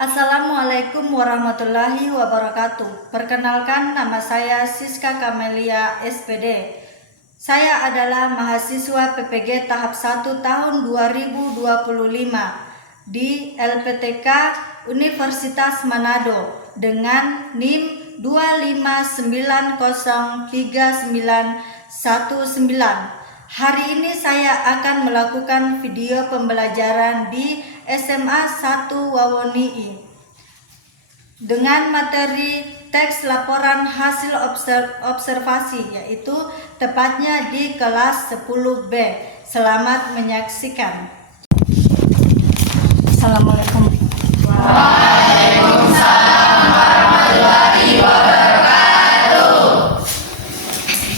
Assalamualaikum warahmatullahi wabarakatuh. Perkenalkan, nama saya Siska Kamelia SPD. Saya adalah mahasiswa PPG tahap 1 tahun 2025 di LPTK Universitas Manado dengan NIM 259039119. Hari ini saya akan melakukan video pembelajaran di SMA 1 Wawoni'i dengan materi teks laporan hasil observasi, yaitu tepatnya di kelas 10B. Selamat menyaksikan. Assalamualaikum. Waalaikumsalam warahmatullahi wabarakatuh.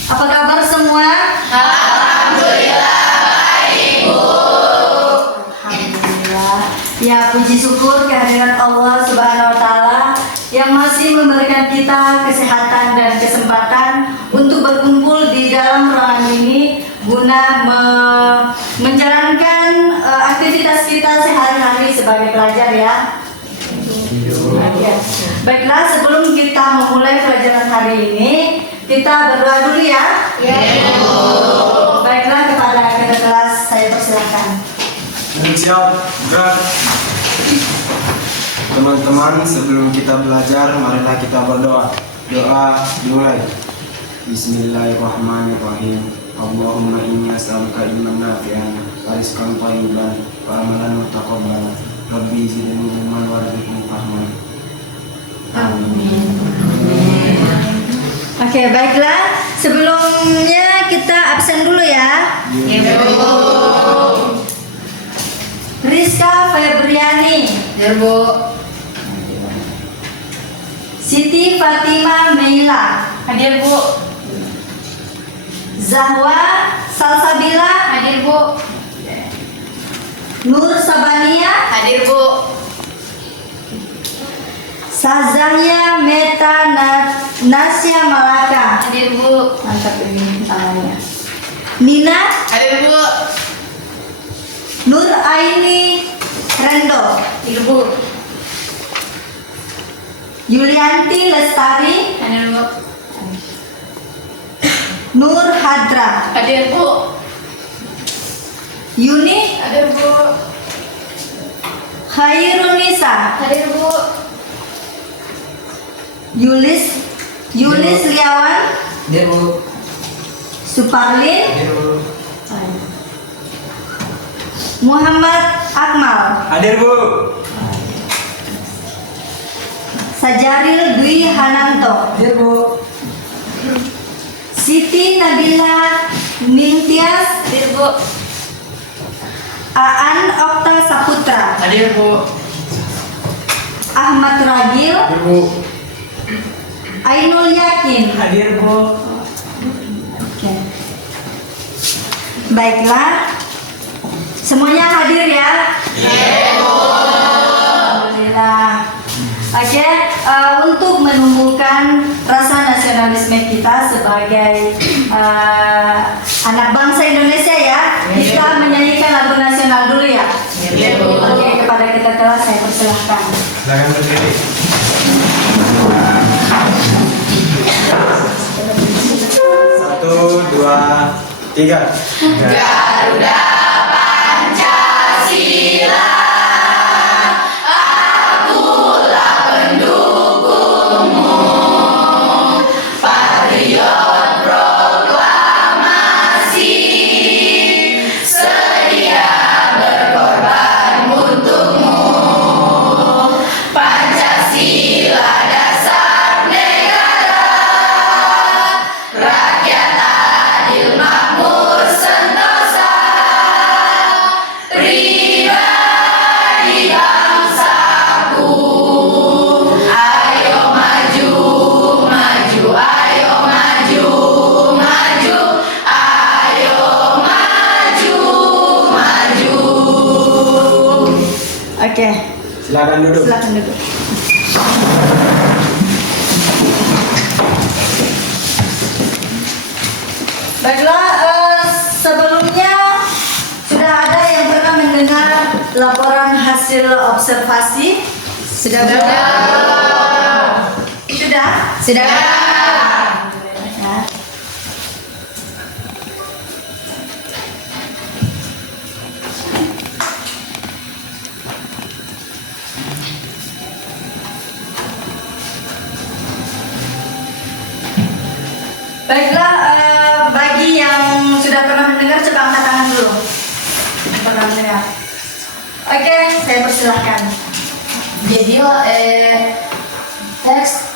Apa kabar semua? Alhamdulillah baik, Bu. Alhamdulillah. Ya, puji syukur kehadirat Allah Subhanahu wa taala yang masih memberikan kita kesehatan dan kesempatan untuk berkumpul di dalam ruangan ini guna menjalankan aktivitas kita sehari-hari sebagai pelajar, ya. Baiklah, sebelum kita memulai pelajaran hari ini, kita berdoa dulu, ya. Baiklah, kepada kakak kelas saya persilahkan. Siap, gerak. Teman-teman, sebelum kita belajar, marilah kita berdoa. Doa dimulai. Bismillahirrahmanirrahim. Allahumma inni as'aluka ilman nafi'an wa rizqan thayyiban wa amalan mutaqabbalan. Rabbi zidni ilman warzuqni fahman. Amin. Oke, baiklah. Sebelumnya kita absen dulu, ya. Rizka Febriani, Bu. Siti Fatima Meila, Hadir, Bu. Zahwa Salsabila, Hadir, Bu. Nur Sabania, Hadir, Bu. Sazahya Meta Nasya Malaka. Hadir, Bu. Mantap ini tangannya. Nina Hadir, Bu. Nur Aini Rendo, Hadir, Bu. Yulianti Lestari, Hadir, Bu. Nur Hadra, Hadir, Bu. Yuni Hadir, Bu. Khairunisa, Hadir, Bu. Yulis Liawan, Hadir, Bu. Suparlin, Hadir, Bu. Muhammad Akmal, Hadir, Bu. Sajaril Dwi Hananto, Hadir, Bu. Siti Nabila Ningtyas, Hadir, Bu. Aan Okta Saputra, Hadir, Bu. Ahmad Ragil, Hadir, Bu. Ainul Yakin. Hadir, Bu. Oke. Baiklah, semuanya hadir, ya. Alhamdulillah. Oke, untuk menumbuhkan rasa nasionalisme kita sebagai anak bangsa Indonesia, ya, kita menyanyikan lagu nasional dulu, ya. Oke, kepada kita kelas saya persilahkan. Silakan berdiri. 1, 2, 3. Garuda Pancasila, akulah pendukungmu, patriot proklamasi, sedia berkorban untukmu. Pancasila dasar negara, rakyat adil makmur sentosa, pribadi bangsaku. Ayo maju, maju, ayo maju, maju, ayo maju, maju. Oke, Silakan duduk. silakan duduk. Baiklah, sebelumnya sudah ada yang pernah mendengar laporan hasil observasi Sudah. Sudah? Sudah. Ya. Baiklah, bagi yang sudah pernah mendengar, coba angkat tangan dulu. Pernah mendengar. Oke, saya persilahkan. Jadi teks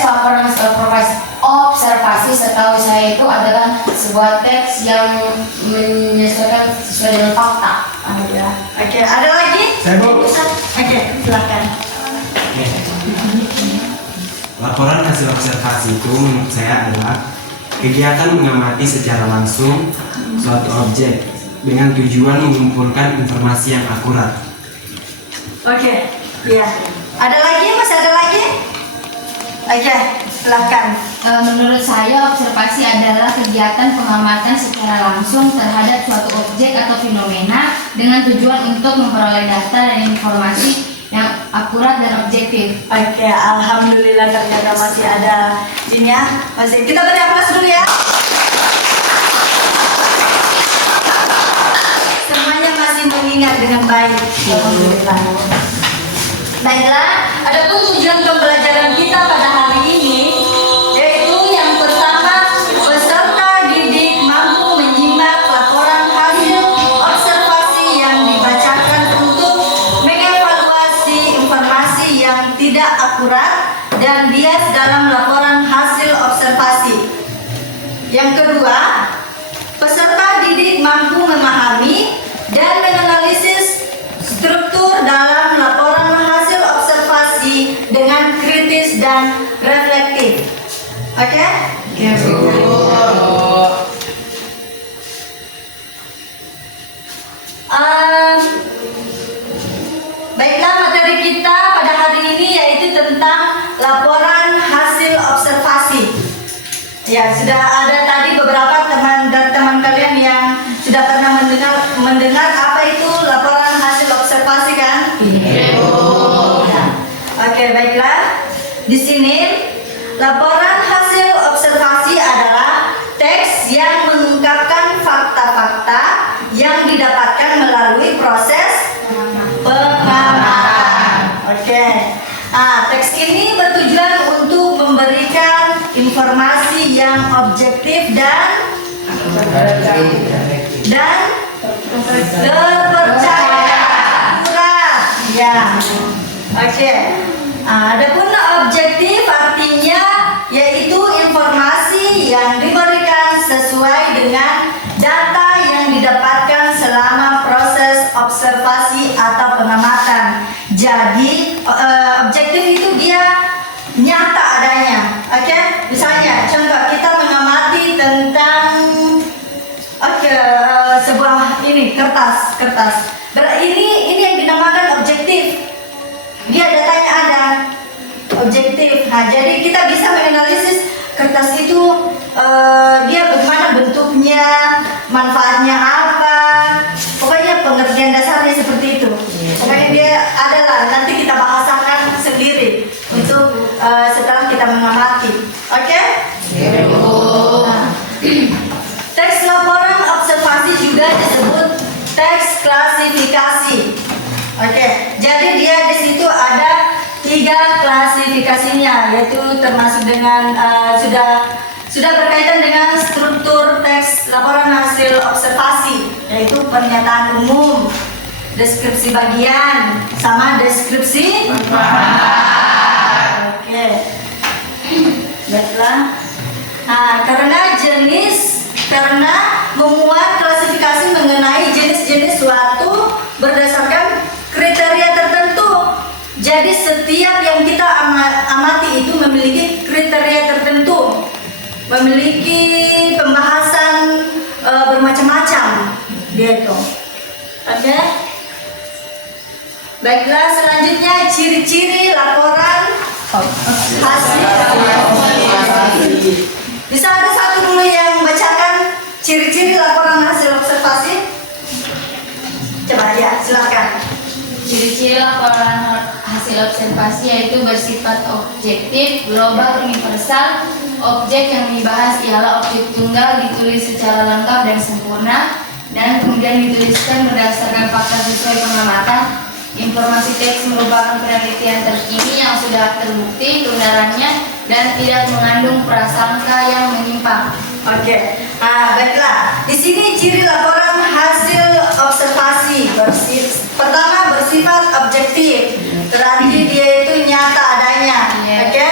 laporan observasi setahu saya itu adalah sebuah teks yang menyesuaikan sesuai dengan fakta. Ya. Oke, ada lagi? Saya, Bu. Oke, silahkan. Oke. Laporan hasil observasi itu menurut saya adalah kegiatan mengamati secara langsung suatu objek dengan tujuan mengumpulkan informasi yang akurat. Oke, iya. Ada lagi? Masih ada lagi? Oke, silahkan. Menurut saya observasi adalah kegiatan pengamatan secara langsung terhadap suatu objek atau fenomena dengan tujuan untuk memperoleh data dan informasi yang akurat dan objektif. Oke, alhamdulillah ternyata masih ada ini ya. Masih. Kita beri aplaus dulu ya. Semuanya masih mengingat dengan baik. Alhamdulillah. Baiklah, adapun tujuan pembelajaran kita pada hari ini yaitu yang pertama, peserta didik mampu menyimak laporan hasil observasi yang dibacakan untuk mengevaluasi informasi yang tidak akurat dan bias dalam laporan hasil observasi. Yang kedua, peserta didik mampu memahami dan menganalisis struktur dalam laporan hasil observasi dengan kritis dan reflektif. Oke? Ya, Baiklah, materi kita pada hari ini yaitu tentang laporan hasil observasi. Ya, sudah ada tadi beberapa teman kalian yang sudah pernah mendengar apa itu laporan hasil observasi kan? Ya. Oke, baiklah. Di sini laporan hasil observasi adalah teks yang mengungkapkan fakta-fakta yang didapatkan melalui proses pengamatan. Oke. Teks ini bertujuan untuk memberikan informasi yang objektif dan terpercaya. Akurat. Ya. Oke. Adapun objektif artinya yaitu informasi yang diberikan sesuai dengan data yang didapatkan selama proses observasi atau pengamatan. Jadi objektif itu dia nyata adanya. Oke? Misalnya contoh kita mengamati tentang sebuah ini kertas. Ini yang dinamakan objektif. Dia datanya ada objektif. Jadi kita bisa menganalisis kertas itu dia bagaimana bentuknya, manfaatnya apa. Pokoknya pengertian dasarnya seperti itu. Pokoknya dia adalah nanti kita bahasakan sendiri untuk setelah kita mengamati. Oke? Teks laporan observasi juga disebut teks klasifikasi. Oke, jadi dia di situ ada 3 klasifikasinya, yaitu termasuk dengan sudah berkaitan dengan struktur teks laporan hasil observasi, yaitu pernyataan umum, deskripsi bagian, sama deskripsi. Oke, baiklah. Karena memuat klasifikasi mengenai jenis-jenis suatu berdasarkan kriteria tertentu. Jadi setiap yang kita amati itu memiliki kriteria tertentu, memiliki pembahasan bermacam-macam, gitu. Oke. Baiklah, selanjutnya ciri-ciri laporan hasil. Bisa ada satu dulu yang bacakan ciri-ciri laporan hasil observasi? Coba ya, silakan. Ciri-ciri laporan hasil hasil observasi yaitu bersifat objektif, global, universal. Objek yang dibahas ialah objek tunggal, ditulis secara lengkap dan sempurna, dan kemudian dituliskan berdasarkan fakta sesuai pengamatan. Informasi teks merupakan penelitian terkini yang sudah terbukti kebenarannya dan tidak mengandung prasangka yang menyimpang. Oke, baiklah. Di sini ciri laporan hasil observasi pertama bersifat objektif, berarti dia itu nyata adanya. Oke.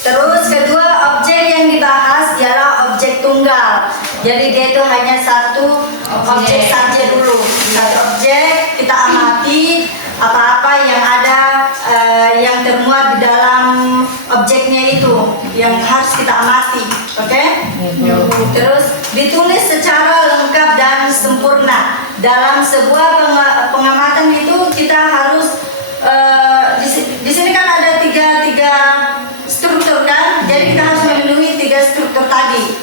Terus kedua, objek yang dibahas ialah objek tunggal. Jadi dia itu hanya satu objek saja dulu. Satu objek, kita amati apa-apa yang ada yang termuat di dalam objeknya itu yang harus kita amati. Oke? Terus ditulis secara lengkap dan sempurna. Dalam sebuah pengamatan itu kita harus di sini kan ada tiga struktur kan, jadi kita harus memenuhi 3 struktur tadi.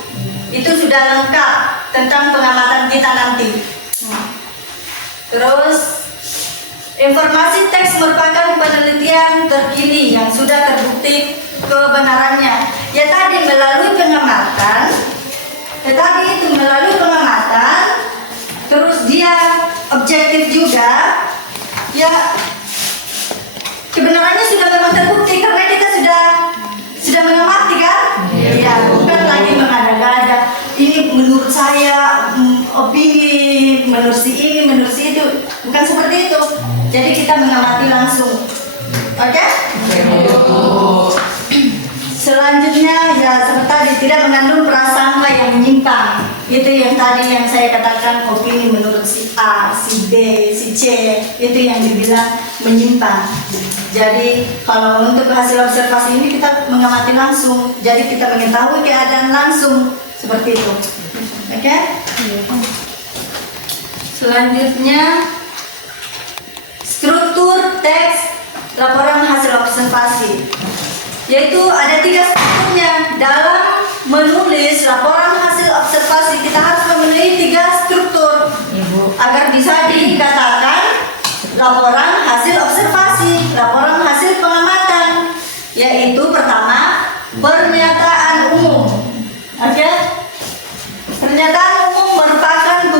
Itu sudah lengkap tentang pengamatan kita nanti. Terus informasi teks merupakan penelitian terkini yang sudah terbukti kebenarannya. Ya tadi melalui pengamatan, terus dia objektif juga. Ya kebenarannya sudah memang terbukti karena kita sudah mengamati kan? Ya, bukan lagi mengada-ngada. Ini menurut saya opini, menurut si ini, menurut si itu, bukan seperti itu. Jadi kita mengamati langsung. Oke? Selanjutnya ya seperti tadi tidak mengandung prasangka yang menyimpang. Itu yang tadi yang saya katakan opini menurut si A, si B, si C, itu yang dibilang menyimpang. Jadi kalau untuk hasil observasi ini kita mengamati langsung, jadi kita mengetahui keadaan langsung seperti itu. Oke? Selanjutnya struktur teks laporan hasil observasi, yaitu ada 3 strukturnya. Dalam menulis laporan hasil observasi kita harus memenuhi 3 struktur agar bisa dikatakan laporan hasil observasi, laporan hasil pengamatan, yaitu pertama pernyataan umum. Oke? Pernyataan umum merupakan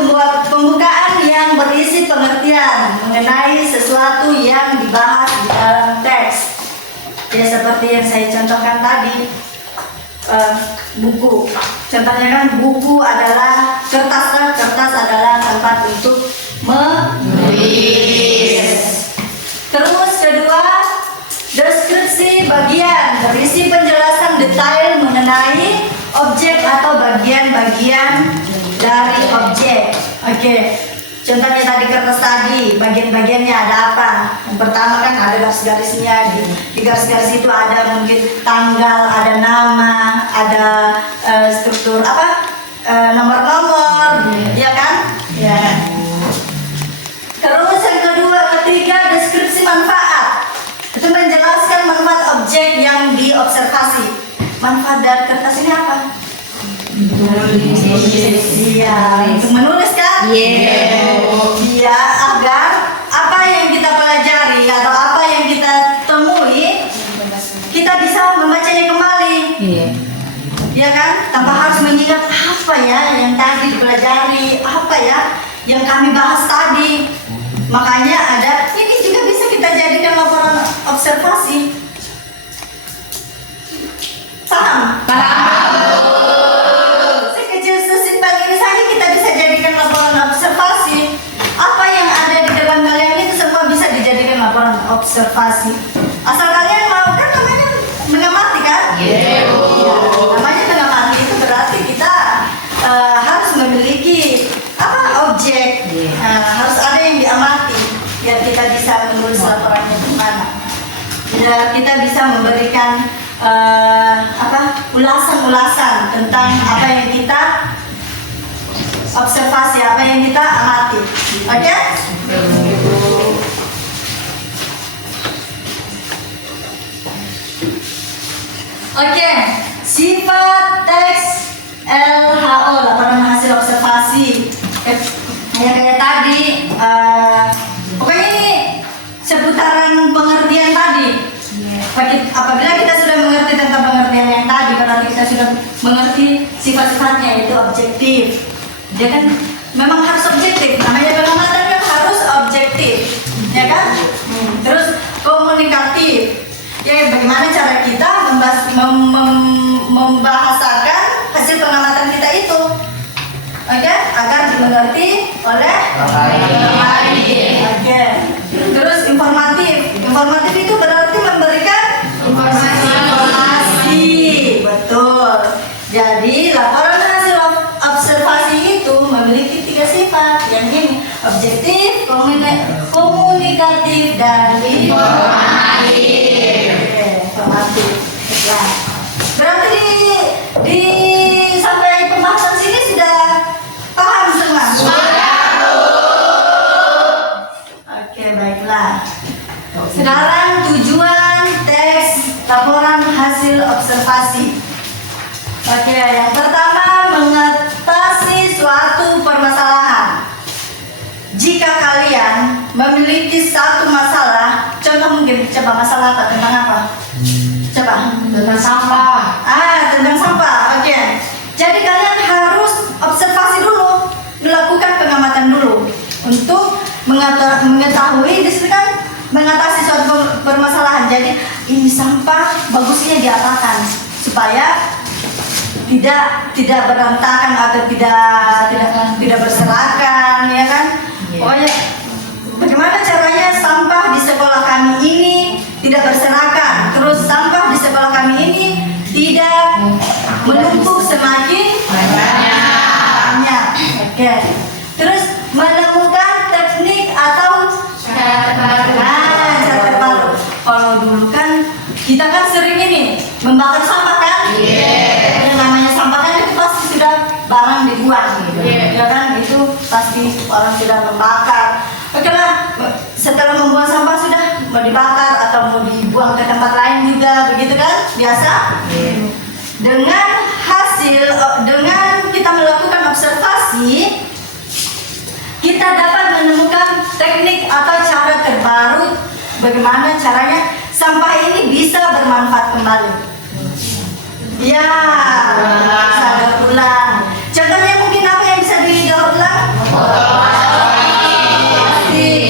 pembukaan yang berisi pengertian mengenai sesuatu yang dibahas di dalam teks. Ya seperti yang saya contohkan tadi, buku. Contohnya kan buku adalah kertas adalah tempat untuk menulis. Terus kedua, deskripsi bagian berisi penjelasan detail mengenai objek atau bagian-bagian dari objek. Oke. Contohnya tadi kertas tadi, bagian-bagiannya ada apa? Yang pertama kan ada garis-garisnya, di garis-garis itu ada mungkin tanggal, ada nama, ada struktur apa? Nomor-nomor, ya kan? Ya. Terus yang ketiga deskripsi manfaat. Itu menjelaskan manfaat objek yang diobservasi. Manfaat dari kertas ini apa? Iya, untuk menulis kan? Iya, agar apa yang kita pelajari atau apa yang kita temui kita bisa membacanya kembali. Iya kan? Tanpa harus mengingat apa ya yang tadi dipelajari, apa ya yang kami bahas tadi. Makanya ada ini juga bisa kita jadikan laporan observasi. Paham? Sekecil sesimpel ini saja kita bisa jadikan laporan observasi. Apa yang ada di depan kalian itu semua bisa dijadikan laporan observasi. Asal kalian mau kan namanya mengamati kan? Ya, namanya mengamati itu berarti kita harus memiliki apa objek, harus ada yang diamati biar kita bisa menulis laporannya kemana. Biar kita bisa memberikan ulasan-ulasan tentang apa yang kita observasi, apa yang kita amati. Oke? Oke, sifat teks LHO, laporan hasil observasi. Kayak tadi, pokoknya ini seputaran pengertian apabila kita sudah mengerti tentang pengertian yang tadi, berarti kita sudah mengerti sifat-sifatnya, yaitu objektif. Dia kan memang harus objektif, namanya pengamatan kan harus objektif, ya kan? Terus komunikatif, ya bagaimana cara kita membahasakan hasil pengamatan kita itu, oke, agar dimengerti oleh orang lain. Oke. Terus informatif, informatif itu berarti memberikan informasi, betul. Jadi laporan hasil observasi itu memiliki 3 sifat, yang ini objektif, komunikatif, dan informatif. Oke, informatif. Ya. Berarti di sampai pembahasan sini sudah paham semua? Oke, baiklah. Sekarang tujuan teks laporan hasil observasi. Oke, yang pertama mengatasi suatu permasalahan. Jika kalian memiliki satu masalah, contoh mungkin coba masalah apa, tentang apa? Coba Tentang sampah. tentang sampah. Oke. Jadi kalian harus observasi dulu, melakukan pengamatan dulu untuk mengetahui di sini kan mengatasi suatu permasalahan. Jadi ini sampah bagusnya diapakan supaya tidak berantakan atau tidak berserakan, ya kan? Pokoknya bagaimana caranya sampah di sekolah kami ini tidak berserakan, terus sampah di sekolah kami ini tidak menumpuk semakin banyak. Oke. Terus menemukan teknik atau cara terbaru. Kalau dulu kan kita kan sering ini membakar sampah kan? Yang namanya sampah kan itu pasti sudah barang dibuang, ya kan? Itu pasti orang sudah membakar. Oke lah, setelah membuang sampah sudah mau dibakar atau mau dibuang ke tempat lain juga, begitu kan? Biasa. Dengan kita melakukan observasi, kita dapat menemukan teknik atau cara terbaru bagaimana caranya sampah ini bisa bermanfaat kembali. Ya, bisa daur ulang. Contohnya mungkin apa yang bisa didaur ulang?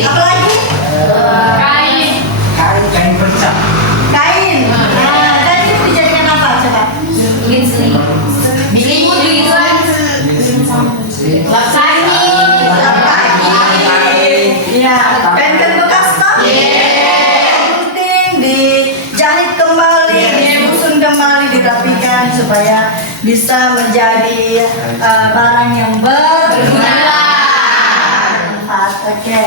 Apalagi? Kain perca. Kain. Nah, kain itu dijadikan apa coba? Selimut gitu kan. Laksani. Iya, kain bekas toh? Penting dijahit kembali, disusun kembali, dirapikan supaya bisa menjadi barang yang bermanfaat. Oke.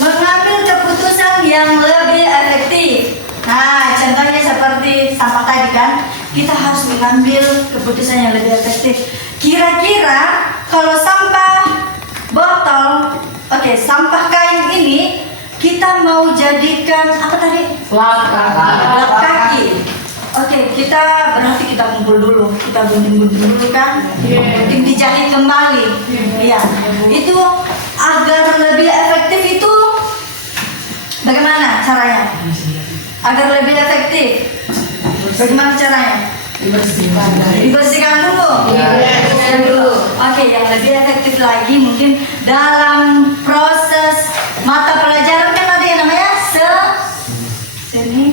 Mengambil keputusan yang lebih efektif. Nah, contohnya seperti sampah tadi kan, kita harus mengambil keputusan yang lebih efektif. Kira-kira kalau sampah botol, sampah kain ini kita mau jadikan apa tadi? Lap kaki. Kita berarti kita kumpul dulu, kita gunting-gunting dulu kan, gunting dijahit kembali. Iya. Itu agar lebih efektif itu bagaimana caranya? Agar lebih efektif, bagaimana caranya? Dibersihkan dulu. Yang lebih efektif lagi mungkin dalam proses mata pelajaran kan ada yang namanya seni.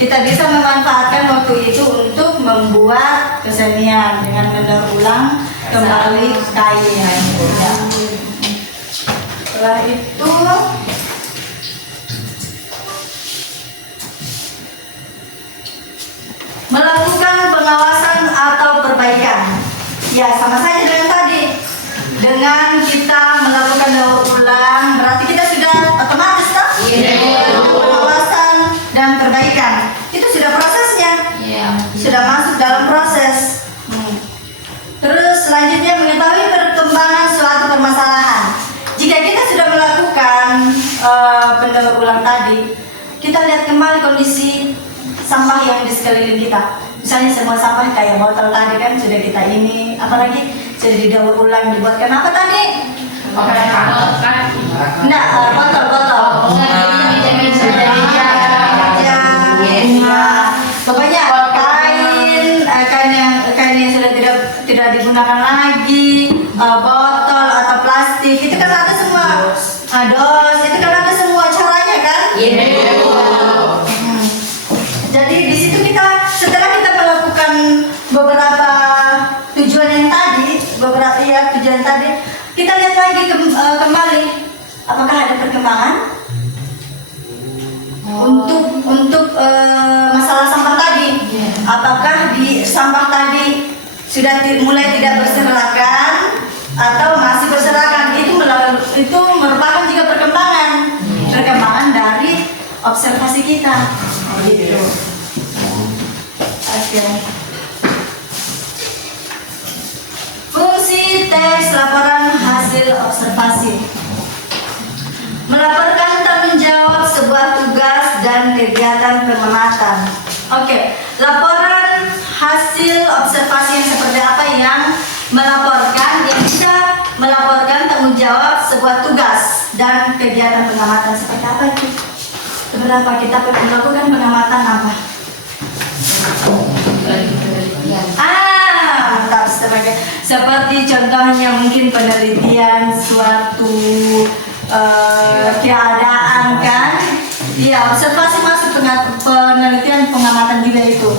Kita bisa memanfaatkan waktu itu untuk membuat kesenian dengan mendaur ulang kembali kain. Setelah itu melakukan pengawasan atau perbaikan. Ya, sama saja dengan tadi. Dengan kita melakukan daur ulang, berarti kita sudah otomatis kan? Pengawasan dan perbaikan. Itu sudah prosesnya. Sudah masuk dalam proses. Terus selanjutnya mengetahui perkembangan suatu permasalahan. Jika kita sudah melakukan pendaur ulang tadi, kita lihat kembali kondisi sampah yang di sekeliling kita. Misalnya semua sampah kayak botol tadi kan sudah kita ini, apalagi sudah didaur ulang, dibuatkan apa tadi? Nah, botol-botol. Pokoknya kain yang sudah tidak digunakan lagi, botol atau plastik itu kan ada semua, dos itu kan ada semua caranya kan? Jadi di situ kita setelah kita melakukan beberapa tujuan tadi, kita lihat lagi kembali apakah ada perkembangan untuk masalah sampah tadi. Apakah di sampah tadi sudah mulai tidak berserakan atau masih berserakan? Itu merupakan juga perkembangan dari observasi kita. Gitu. Oke. Fungsi teks laporan hasil observasi. Melaporkan tanggung jawab sebuah tugas dan kegiatan pengamatan. Oke, laporan hasil observasi yang seperti apa yang melaporkan? Yang bisa melaporkan tanggung jawab sebuah tugas dan kegiatan pengamatan seperti apa itu? Seberapa kita melakukan pengamatan apa? Mantap seperti contohnya mungkin penelitian suatu keadaan kan? Iya, observasi masuk penelitian pengamatan juga itu.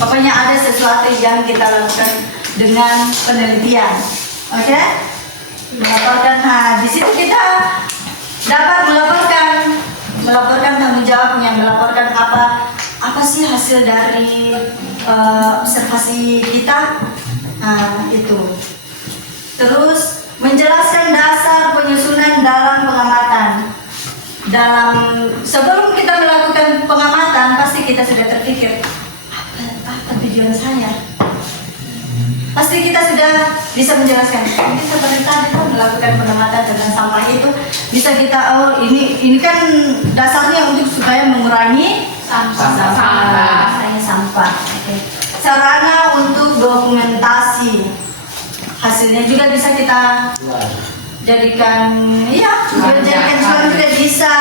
Pokoknya ada sesuatu yang kita lakukan dengan penelitian. Oke? Melaporkan. Di situ kita dapat melaporkan tanggung jawabnya, melaporkan apa sih hasil dari observasi kita. Itu. Terus menjelaskan dasar penyusunan dalam pengamatan. Sebelum kita melakukan pengamatan, pasti kita sudah terpikir apa tujuan saya. Pasti kita sudah bisa menjelaskan. Ini seperti tadi kan melakukan pengamatan tentang sampah itu bisa kita ini kan dasarnya untuk supaya mengurangi sampah. Oke. Sarana untuk dokumentasi. Hasilnya juga bisa kita jadikan jadikan juga bisa.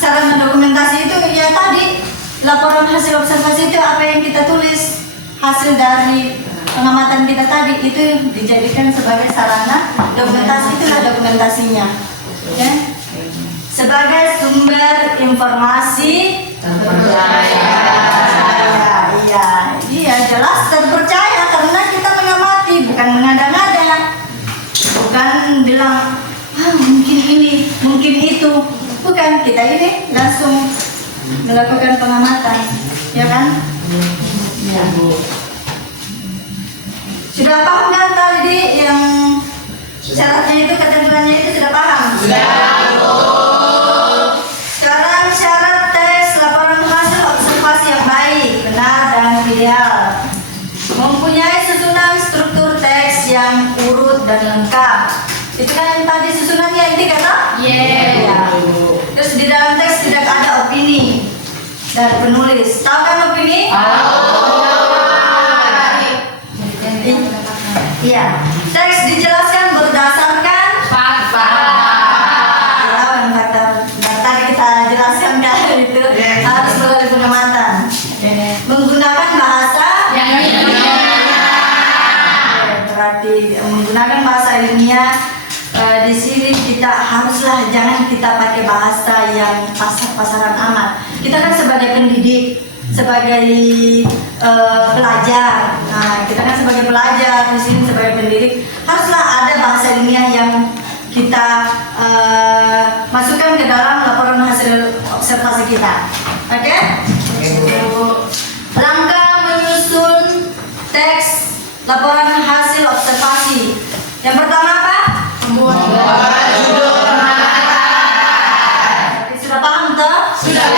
Sarana dokumentasi itu ya tadi laporan hasil observasi itu apa yang kita tulis, hasil dari pengamatan kita tadi itu dijadikan sebagai sarana dokumentasi, itulah dokumentasinya. Ya. Sebagai sumber informasi terpercaya. Iya, jelas terpercaya karena kita mengamati, bukan mengada-ngada. Bukan bilang mungkin ini, mungkin itu. Bukan, kita ini langsung melakukan pengamatan. Ya kan? Ya. Sudah paham kan tadi yang syaratnya itu, ketentuannya itu sudah paham? Sudah. Sekarang syarat teks laporan hasil observasi yang baik, benar dan ideal. Mempunyai susunan struktur teks yang urut dan lengkap. Itu kan yang tadi susunannya ini kata? Ya. Terus di dalam teks tidak ada opini dari penulis. Tahu kan opini? Iya. Teks dijelaskan berdasarkan fakta. Tadi kita jelaskan kan itu harus melalui pengamatan. Menggunakan bahasa yang berarti menggunakan bahasa ilmiah. Di sini kita haruslah jangan kita pakai bahasa yang pasar-pasaran amat. Kita kan sebagai pendidik, sebagai pelajar. Kita kan sebagai pelajar di sini sebagai pendidik haruslah ada bahasa ilmiah yang kita masukkan ke dalam laporan hasil observasi kita. Oke? Langkah menyusun teks laporan hasil observasi. Yang pertama apa? Membuat judul pengamatan. Sudah paham toh? Sudah.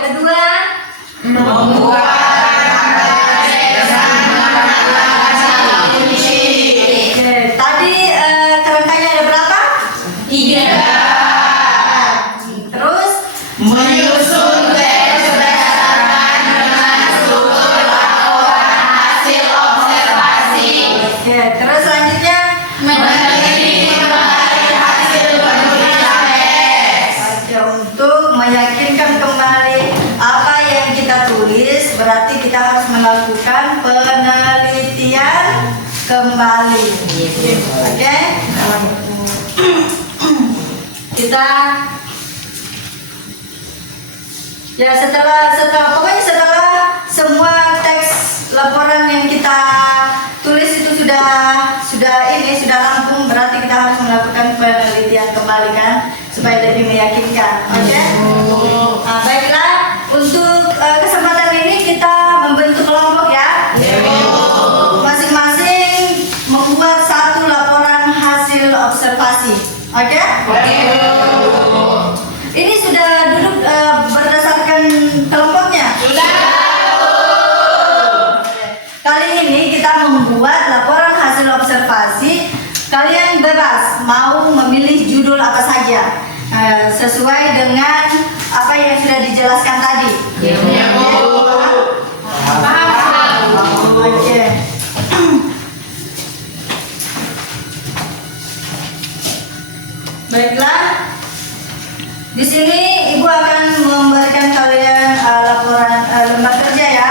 Kedua, membuat tadi kerangkanya ada berapa? 3. Terus menyusun teks berdasarkan dengan struktur laporan hasil observasi. Terus selanjutnya meneliti kembali hasil kita ya setelah pokoknya setelah semua teks laporan yang kita tulis itu sudah rampung, berarti kita harus melakukan penelitian kembali kan supaya lebih meyakinkan. Oke? Nah, baiklah, untuk kesempatan ini kita membentuk kelompok ya. Masing-masing membuat satu laporan hasil observasi. Oke? Ini sudah duduk berdasarkan kelompoknya? Sudah. Kali ini kita membuat laporan hasil observasi. Kalian bebas mau memilih judul apa saja sesuai dengan apa yang sudah dijelaskan tadi. Oke. Baiklah. Di sini Ibu akan memberikan kalian laporan lembar kerja ya.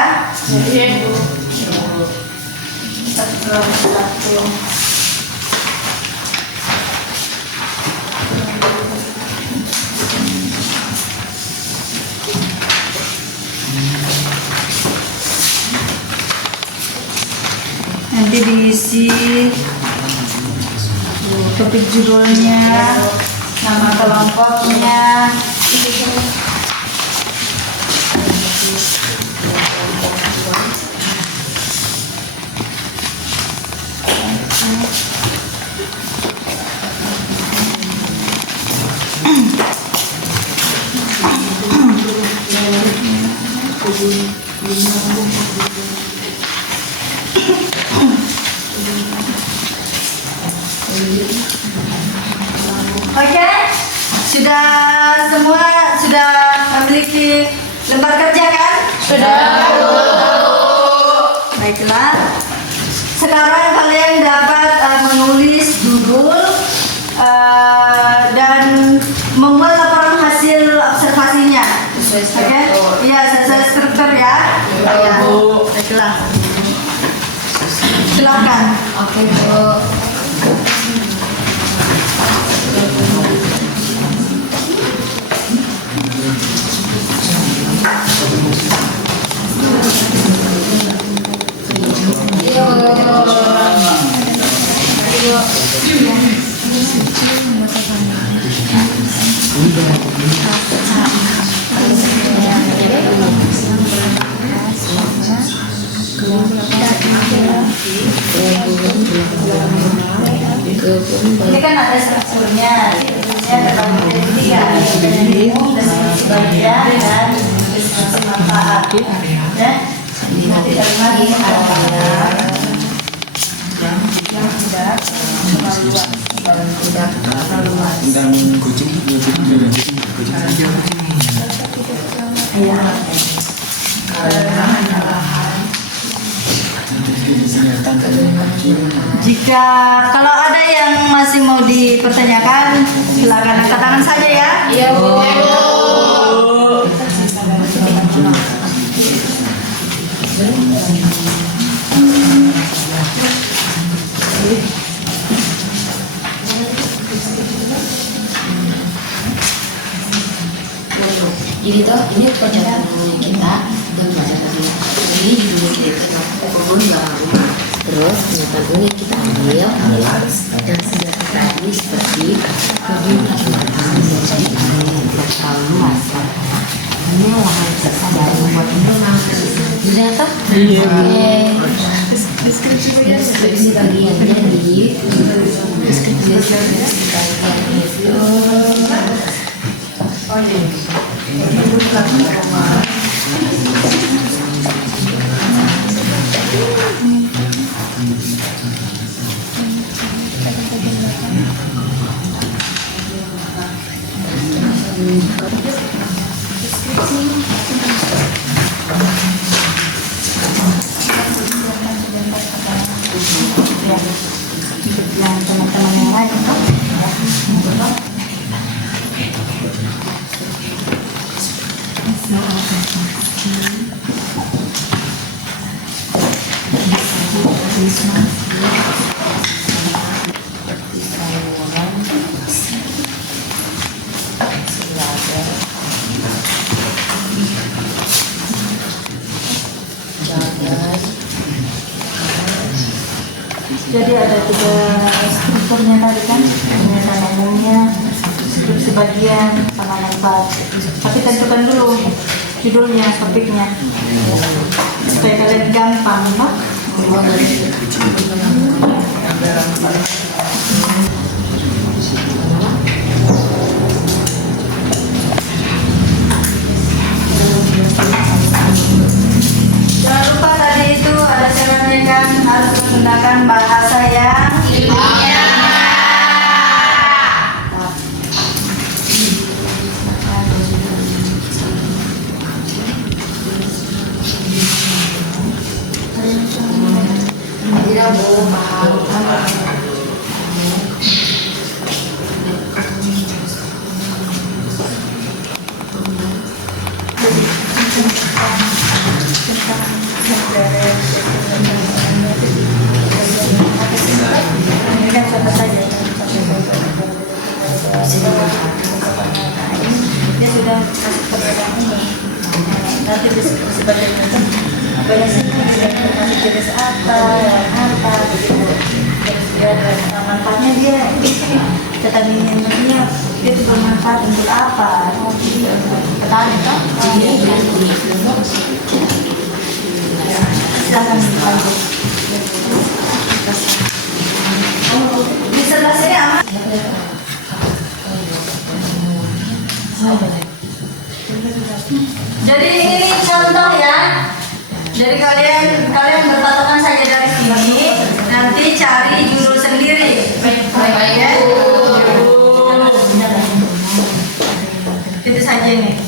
Satu. Nanti diisi topik judulnya, nama kelompoknya, Oke, semua sudah memiliki lembar kerja kan? Sudah. Baiklah. Sekarang kalian dapat menulis judul dan membuat laporan hasil observasinya. Oke? Iya, sesuai struktur ya. Ya. Baiklah. Silakan. Oke, Bu. Ini kan ada strukturnya, terbagi menjadi tiga, deskripsi umum, deskripsi bagian, dan deskripsi manfaat. Ya, nanti kalimat ini adalah yang sudah Jika kalau ada yang masih mau dipertanyakan, silakan angkat tangan saja ya. Iya, Bu. Jadi toh ini perjalanan kita dan pelajaran ini judulnya kita pokoknya baru. Terus kenyataan ini kita ambil yang sudah kita ambil seperti tujuh kesempatan menjadi yang tidak terlalu luas. Ini lahan sisa dari membuat ini sudah toh? Iya. Deskripsi bagiannya di deskripsi bagian itu. Yang teman-teman yang lain Jadi ada 3 strukturnya tadi kan, pernyataan umumnya, instruksi bagian, sama manfaat. Tapi tentukan dulu judulnya, topiknya, supaya kalian gampang, Pak. Jangan lupa tadi itu ada syaratnya kan, harus menggunakan bahasa yang tidak boleh paham. ini kan sama saja. Dia sudah kasih perbedaan ini. Nanti sebagai banyak sih masih jenis apa begitu. Terus dia ada manfaatnya dia vitaminnya dia itu bermanfaat untuk apa? Petani kan? Silakan lanjut. Di sebelah sini aman. Jadi ini contoh ya. Jadi kalian berpatokan saja dari sini. Nanti cari judul sendiri. Ya. Itu saja nih.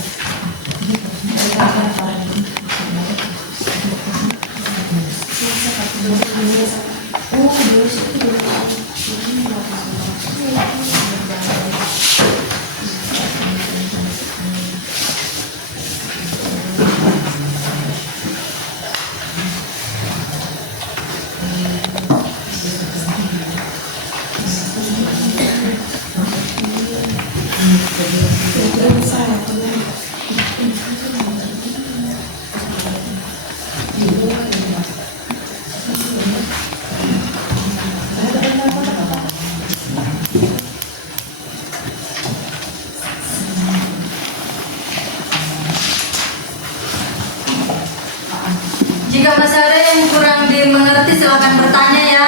Jika masalah yang kurang dimengerti silakan bertanya ya.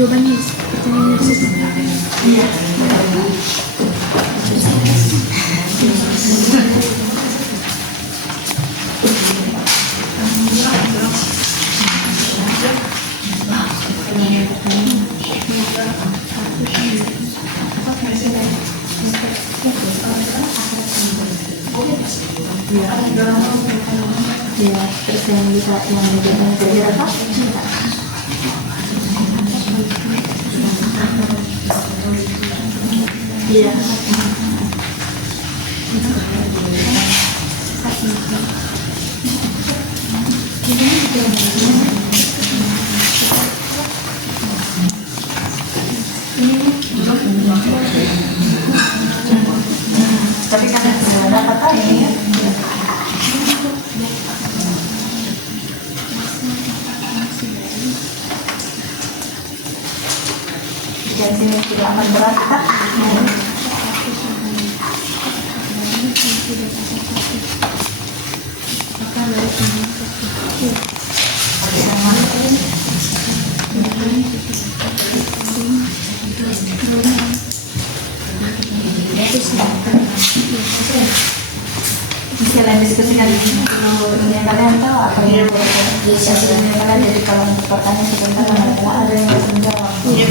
jawabannya pertanyaannya di situ. Iya. Ya, terus yang bisa yang jawabannya belajar apa? Iya. Tapi karena tidak ada katanya ya. Dan sini tidak akan berat Kak. Bisa lanjut diskusi kali ini. Yang kalian tahu apa yang kalian jadi kalau untuk pertanyaan sebentar ada yang bisa menjawab. Ya.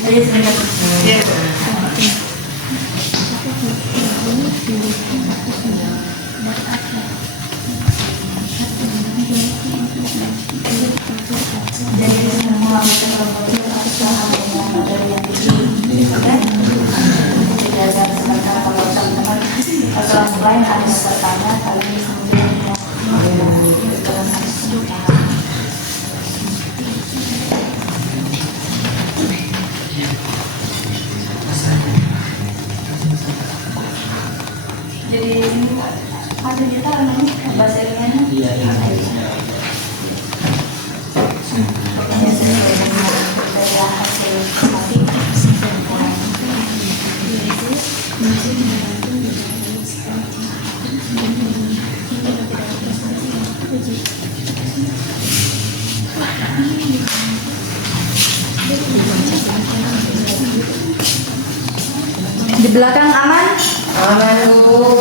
Ayo sebentar. Jadi semua bisa dari yang ini, tidak ada sebentar kalau teman-teman kelas lain ada yang bertanya kali ini jadi ada kita namanya bahasa ilmiahnya. Iya. Di belakang aman? Aman Bu.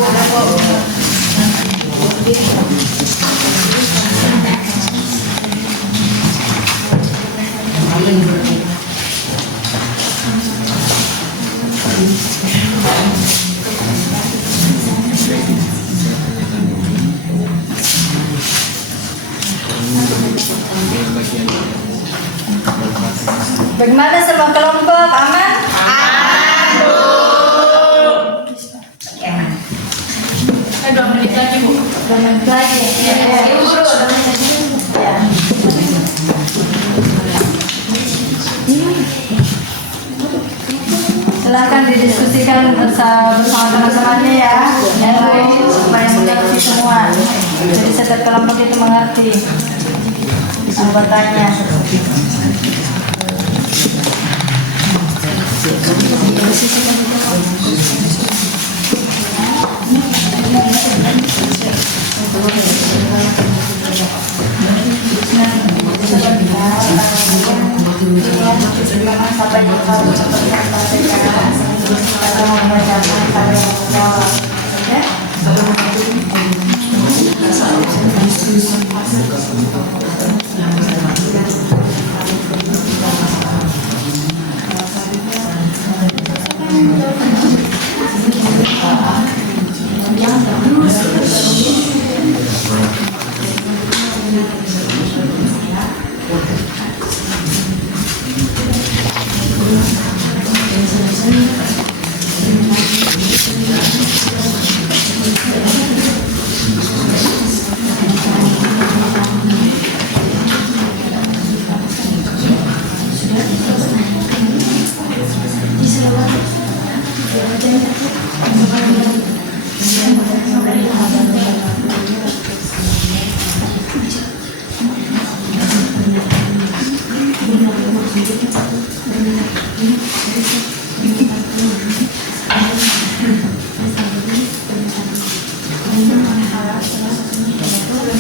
Bagaimana sama kelompok? Aman? Aman, Bu. Ya. 2 menit lagi, Bu. 2 menit lagi. Ya, Bu. Ya. Silakan didiskusikan bersama teman-temannya ya, yang lain supaya mengerti semua. Jadi setiap kelompok itu mengerti anggotanya. Sampai jumpa atau membacakan sampai menjawab.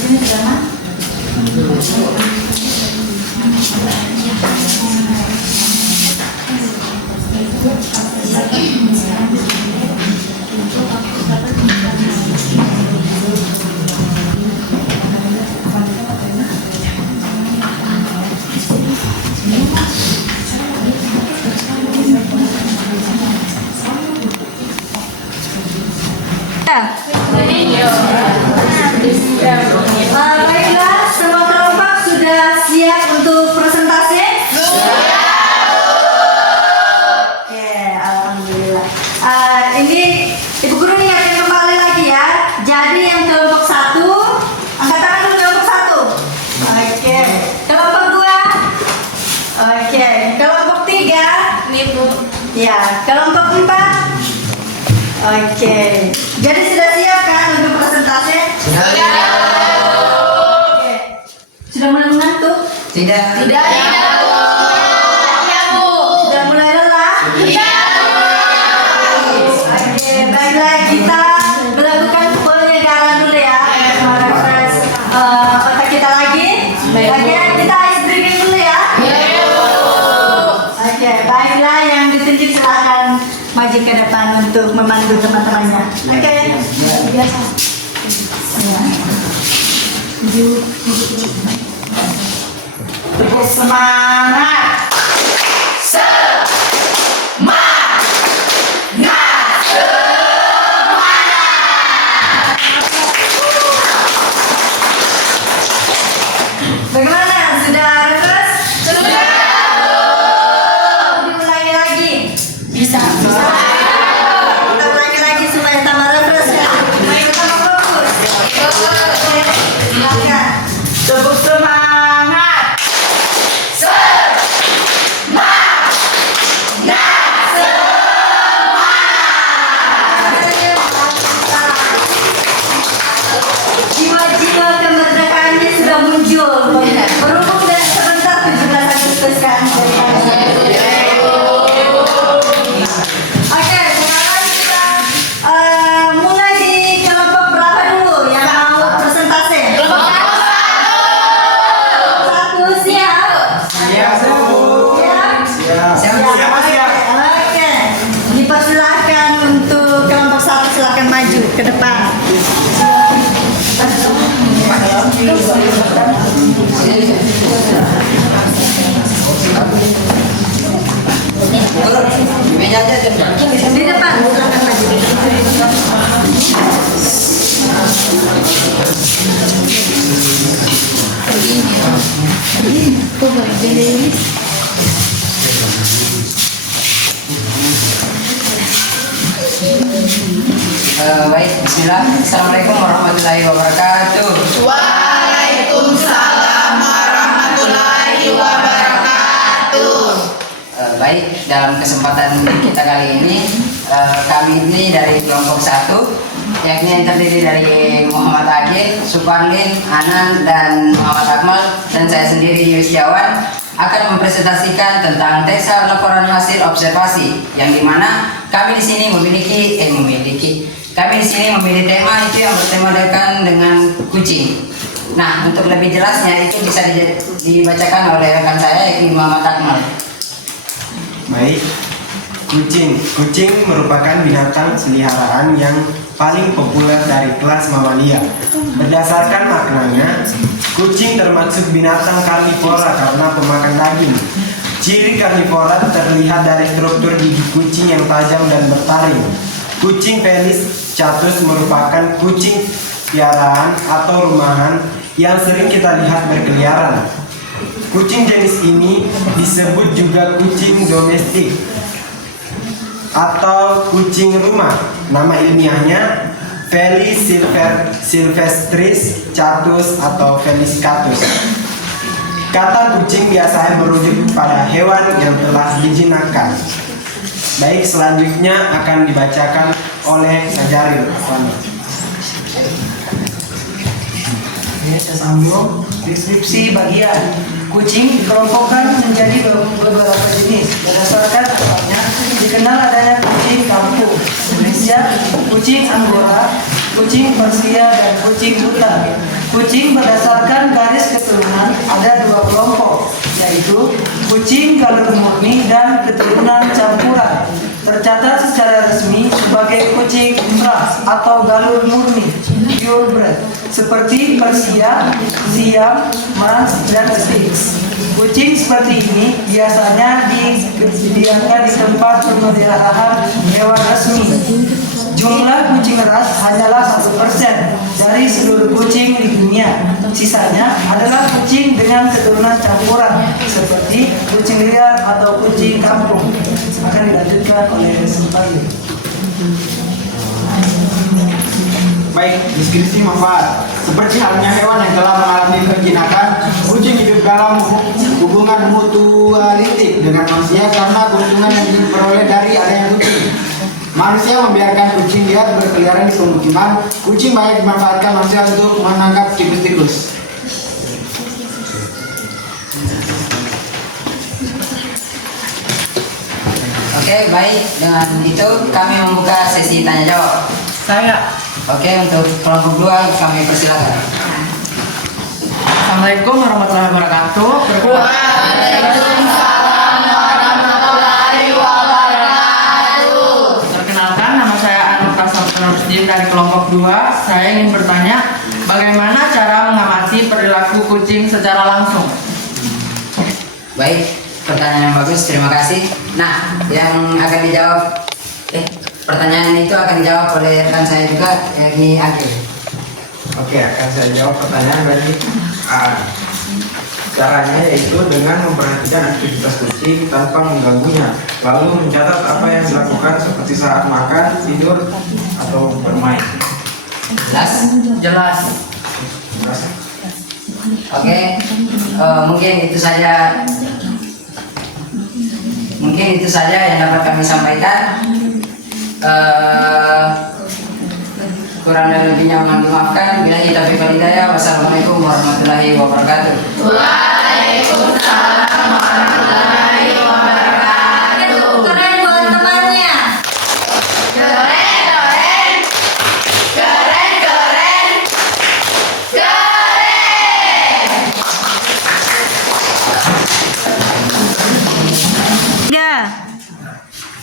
Ini Baiklah, semua kelompok sudah siap untuk presentasi? Oke, alhamdulillah. Ini Ibu Guru ingatkan kembali lagi ya. Jadi yang kelompok 1, angkat tangan dulu kelompok 1. Oke. Kelompok 2. Oke. Kelompok 3. Ibu. Ya, kelompok 4. Oke. Jadi sudah siap kan untuk presentasi? Oke. Sudah mulai mengantuk? Tidak. Tidak. Sudah mulai lelah? Oke, baiklah kita melakukan penyegaran dulu ya. Merefresh otak kita lagi. Oke, kita ice breaking dulu ya. Oke, baiklah yang ditunjuk silakan maju ke depan untuk memandu teman-temannya. Oke. Biasa. Semangat. Bagaimana? Sudah refresh? Sudah. Diulangi lagi. Bisa. Kita ulangi lagi supaya tambah refresh kan. Tambah fokus. Oke. Silakan. Tepuk semangat. Jiwa-jiwa kemerdekaannya sudah muncul. Berhubung dan sebentar 17 Agustus kan. Oke, sekarang kita mulai di kelompok berapa dulu yang mau presentasi? Kelompok 1 siap? Siap? Oke. Dipersilahkan untuk kelompok 1 silakan maju ke depan. Di depan, silakan maju. Baik, bismillah. Assalamualaikum warahmatullahi wabarakatuh. Waalaikumsalam warahmatullahi wabarakatuh. Baik, dalam kesempatan kita kali ini, kami ini dari kelompok 1, yakni yang terdiri dari Muhammad Agil, Suparlin, Anan, dan Muhammad Akmal, dan saya sendiri Yusjawan, akan mempresentasikan tentang teks laporan hasil observasi, yang dimana kami di sini kami di sini memilih tema itu yang bertemakan dengan kucing. Nah, untuk lebih jelasnya itu bisa dibacakan oleh rekan saya yakni Muhammad Akmal. Baik, kucing merupakan binatang peliharaan yang paling populer dari kelas mamalia. Berdasarkan maknanya, kucing termasuk binatang karnivora karena pemakan daging. Ciri karnivora terlihat dari struktur gigi kucing yang tajam dan bertaring. Kucing Felis catus merupakan kucing piaraan atau rumahan yang sering kita lihat berkeliaran. Kucing jenis ini disebut juga kucing domestik atau kucing rumah. Nama ilmiahnya Felis silvestris catus atau Felis catus. Kata kucing biasanya merujuk pada hewan yang telah dijinakkan. Baik, selanjutnya akan dibacakan oleh Sajaril. Saya sambung. Deskripsi bagian kucing dikelompokkan menjadi beberapa jenis berdasarkan tempatnya. Dikenal adanya kucing kampung Indonesia, kucing Anggora, kucing Persia, dan kucing hutan. Kucing berdasarkan garis keturunan ada 2 kelompok, yaitu kucing galur murni dan keturunan campuran. Tercatat secara resmi sebagai kucing ras atau galur murni purebred seperti Persia, Siam, Mans, dan Sphinx. Kucing seperti ini biasanya disediakan di tempat pemeliharaan hewan resmi. Jumlah kucing ras hanyalah 1% dari seluruh kucing di dunia. Sisanya adalah kucing dengan keturunan campuran seperti kucing liar atau kucing kampung. Akan dilanjutkan oleh Sempali. Baik, deskripsi manfaat. Seperti halnya hewan yang telah mengalami perjinakan, kucing hidup dalam hubungan mutualistik dengan manusia karena keuntungan yang diperoleh dari adanya kucing. Manusia membiarkan kucing liar berkeliaran di pemukiman. Kucing banyak dimanfaatkan manusia untuk menangkap tikus-tikus. Oke, baik. Dengan itu kami membuka sesi tanya jawab. Saya. Oke, untuk kelompok 2 kami persilakan. Assalamualaikum warahmatullahi wabarakatuh. Perkenalkan, nama saya Anu Prasaprasdin dari kelompok 2. Saya ingin bertanya, bagaimana cara mengamati perilaku kucing secara langsung? Baik, pertanyaan yang bagus, terima kasih. Nah, yang akan dijawab pertanyaan itu akan dijawab oleh rekan saya juga, yakni Agil. Oke, akan saya jawab pertanyaan dari caranya yaitu dengan memperhatikan aktivitas kucing tanpa mengganggunya, lalu mencatat apa yang dilakukan seperti saat makan, tidur, atau bermain. Jelas? Jelas. Oke, mungkin itu saja yang dapat kami sampaikan. Kurang dan lebihnya mohon dimaafkan. Billahi taufiq wal hidayah. Wassalamualaikum warahmatullahi wabarakatuh. Waalaikumsalam warahmatullahi wabarakatuh. Keren buat temannya. Keren.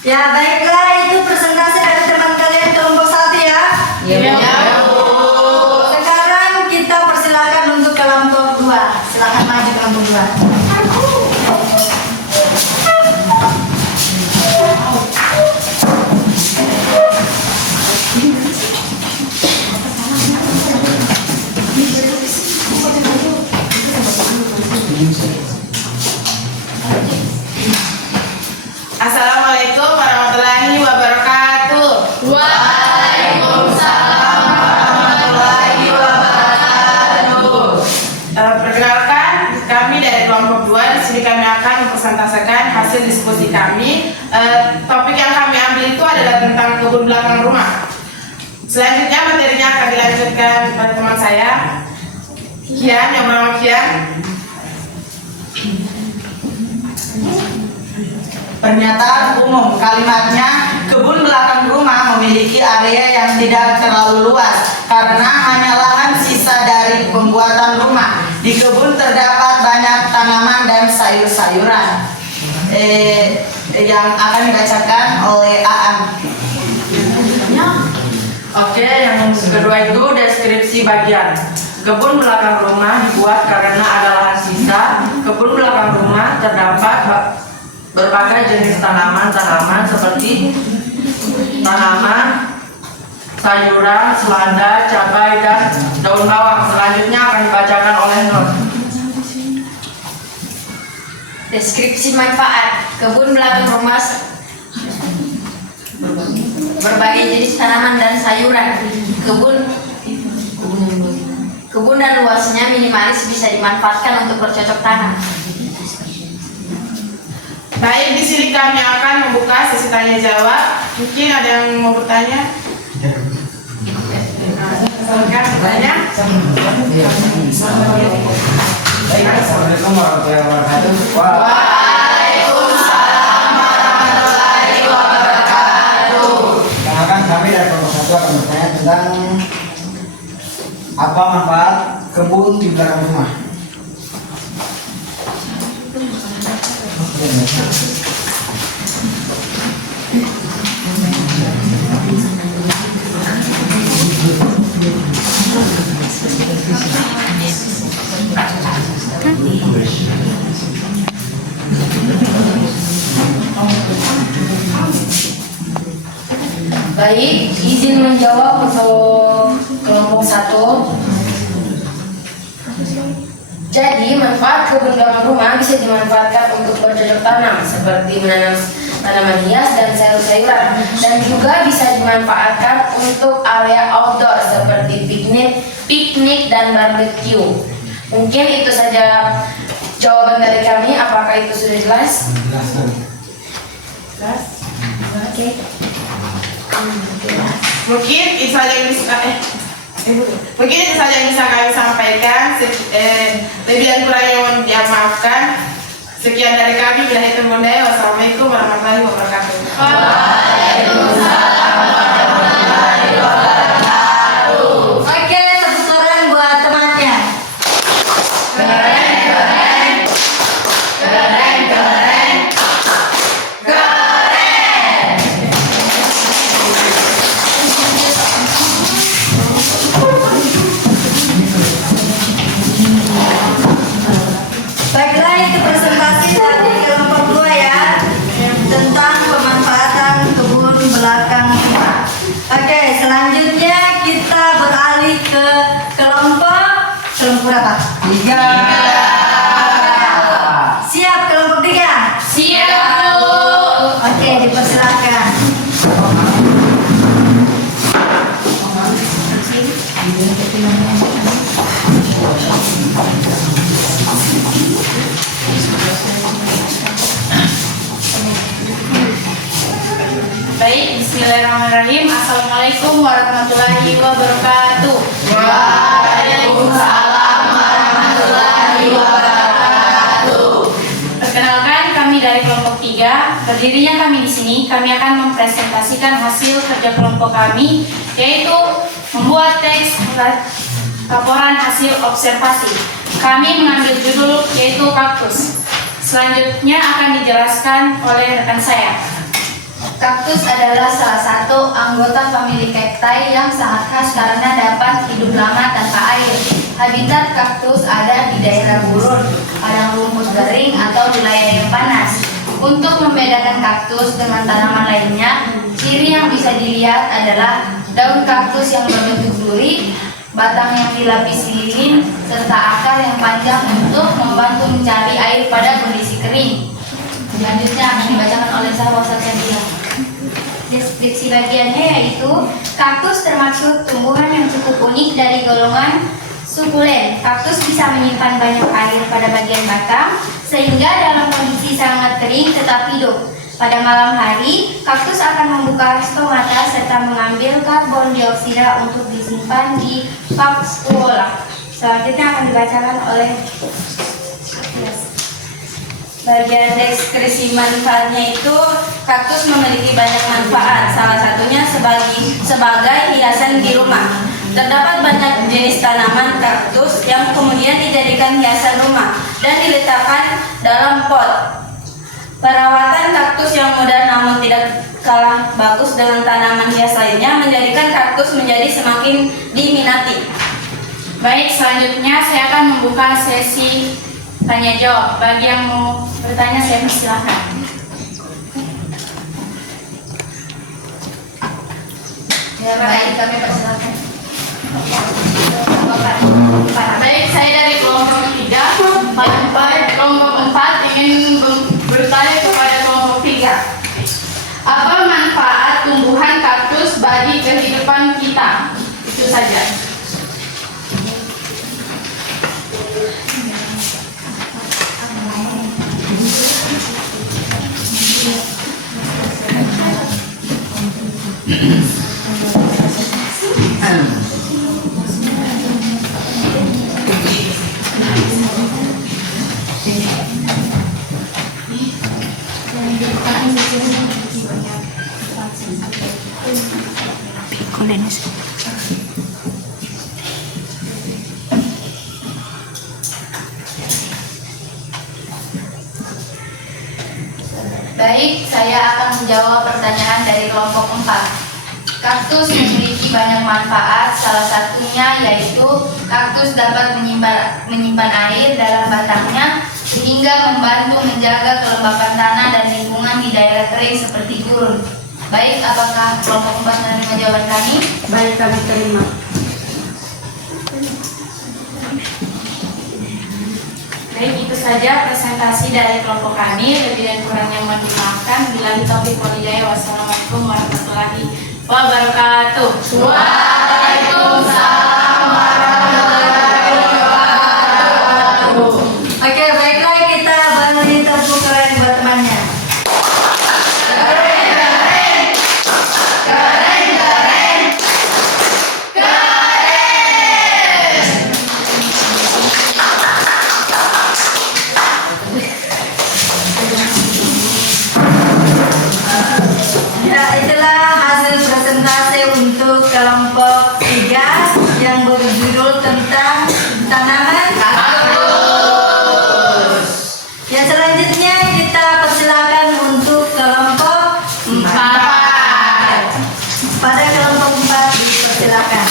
Ya baiklah, itu presentasi dari teman kalian kelompok 1 ya. Sekarang kita persilakan untuk kelompok 2. Silakan maju kelompok 2. Assalamualaikum warahmatullahi wabarakatuh. Waalaikumsalam warahmatullahi wabarakatuh. Perkenalkan, kami dari kelompok 2. Di sini kami akan mempresentasikan hasil diskusi kami. Topik yang kami ambil itu adalah tentang kebun belakang rumah. Selanjutnya materinya akan dilanjutkan pada teman saya, Kian, yang bernama Kian. Pernyataan umum, kalimatnya kebun belakang rumah memiliki area yang tidak terlalu luas karena hanya lahan sisa dari pembuatan rumah. Di kebun terdapat banyak tanaman dan sayur-sayuran. Yang akan dibacakan oleh Aan. Oke, yang kedua itu deskripsi bagian. Kebun belakang rumah dibuat karena ada lahan sisa. Kebun belakang rumah terdapat berbagai jenis tanaman seperti tanaman, sayuran, selada, cabai, dan daun bawang. Selanjutnya akan dibacakan oleh Nur. Deskripsi manfaat kebun belakang rumah berbagai jenis tanaman dan sayuran. Kebun dan luasnya minimalis bisa dimanfaatkan untuk bercocok tanam. Baik, di sini kami akan membuka sesi tanya jawab. Mungkin ada yang mau bertanya? Silakan bertanya. Assalamualaikum warahmatullahi wabarakatuh. Waalaikumsalam warahmatullahi wabarakatuh. Kenalkan, kami dari kelompok 1 akan bertanya tentang apa manfaat kebun di belakang rumah. Baik, izin menjawab untuk kelompok 1. Jadi, manfaat kebun belakang rumah bisa dimanfaatkan untuk bercocok tanam seperti menanam tanaman hias dan sayur-sayuran, dan juga bisa dimanfaatkan untuk area outdoor seperti piknik dan barbecue. Mungkin itu saja jawaban dari kami. Apakah itu sudah jelas? Jelas? Oke. Mungkin itu saja yang bisa kami sampaikan. Lebih dan kurangnya mohon dimaafkan. Sekian dari kami. Billahi taufiq wal hidayah. Wassalamualaikum warahmatullahi wabarakatuh. Oke, tepuk tangan buat temannya. Baiklah, itu presentasi dari kelompok 2 ya, tentang pemanfaatan kebun belakang rumah. Oke, selanjutnya kita beralih ke kelompok berapa? 3. Siap kelompok 3? Siap, Bu. Oke, dipersilakan. Baik, bismillahirrahmanirrahim. Assalamualaikum warahmatullahi wabarakatuh. Waalaikumsalam warahmatullahi wabarakatuh. Perkenalkan, kami dari kelompok 3. Berdirinya kami di sini, kami akan mempresentasikan hasil kerja kelompok kami, yaitu membuat teks laporan hasil observasi. Kami mengambil judul yaitu kaktus. Selanjutnya akan dijelaskan oleh rekan saya. Kaktus adalah salah satu anggota famili cacti yang sangat khas karena dapat hidup lama tanpa air. Habitat kaktus ada di daerah gurun, padang rumput kering, atau wilayah yang panas. Untuk membedakan kaktus dengan tanaman lainnya, ciri yang bisa dilihat adalah daun kaktus yang berbentuk duri, batang yang dilapisi lilin, serta akar yang panjang untuk membantu mencari air pada kondisi kering. Selanjutnya akan dibacakan oleh Sahabat Satya. Deskripsi bagiannya yaitu kaktus termasuk tumbuhan yang cukup unik dari golongan sukulen. Kaktus bisa menyimpan banyak air pada bagian batang sehingga dalam kondisi sangat kering tetap hidup. Pada malam hari, kaktus akan membuka stomata serta mengambil karbon dioksida untuk disimpan di vakuola. Selanjutnya akan dibacakan oleh bagian deskripsi manfaatnya itu kaktus memiliki banyak manfaat, salah satunya sebagai hiasan di rumah. Terdapat banyak jenis tanaman kaktus yang kemudian dijadikan hiasan rumah dan diletakkan dalam pot. Perawatan kaktus yang mudah namun tidak kalah bagus dengan tanaman hias lainnya menjadikan kaktus menjadi semakin diminati. Baik, selanjutnya saya akan membuka sesi tanya jawab. Bagi yang mau bertanya, saya persilahkan. Ya, baik, kami persilahkan. Baik, saya dari kelompok 3. Kelompok 4 ingin bertanya kepada kelompok 3. Apa manfaat tumbuhan kaktus bagi kehidupan kita? Itu saja. Baik, saya akan menjawab pertanyaan dari kelompok 4. Kaktus memiliki banyak manfaat, salah satunya yaitu kaktus dapat menyimpan air dalam batangnya sehingga membantu menjaga kelembapan tanah dan lingkungan di daerah kering seperti gurun. Baik, apakah kelompok 4 menerima jawaban kami? Baik, kami terima. Baik, itu saja presentasi dari kelompok kami. Lebih dan kurangnya mohon dimaafkan. Billahi taufiq wal hidayah. Wassalamualaikum warahmatullahi wabarakatuh. Waalaikumsalam warahmatullahi wabarakatuh. Oke, baiklah kita beri tepuk keren buat temannya. Ya, itulah hasil presentasi untuk kelompok 3 yang berjudul tentang tanaman kaktus. Ya, selanjutnya kita persilakan untuk kelompok 4. Pada kelompok 4 dipersilakan.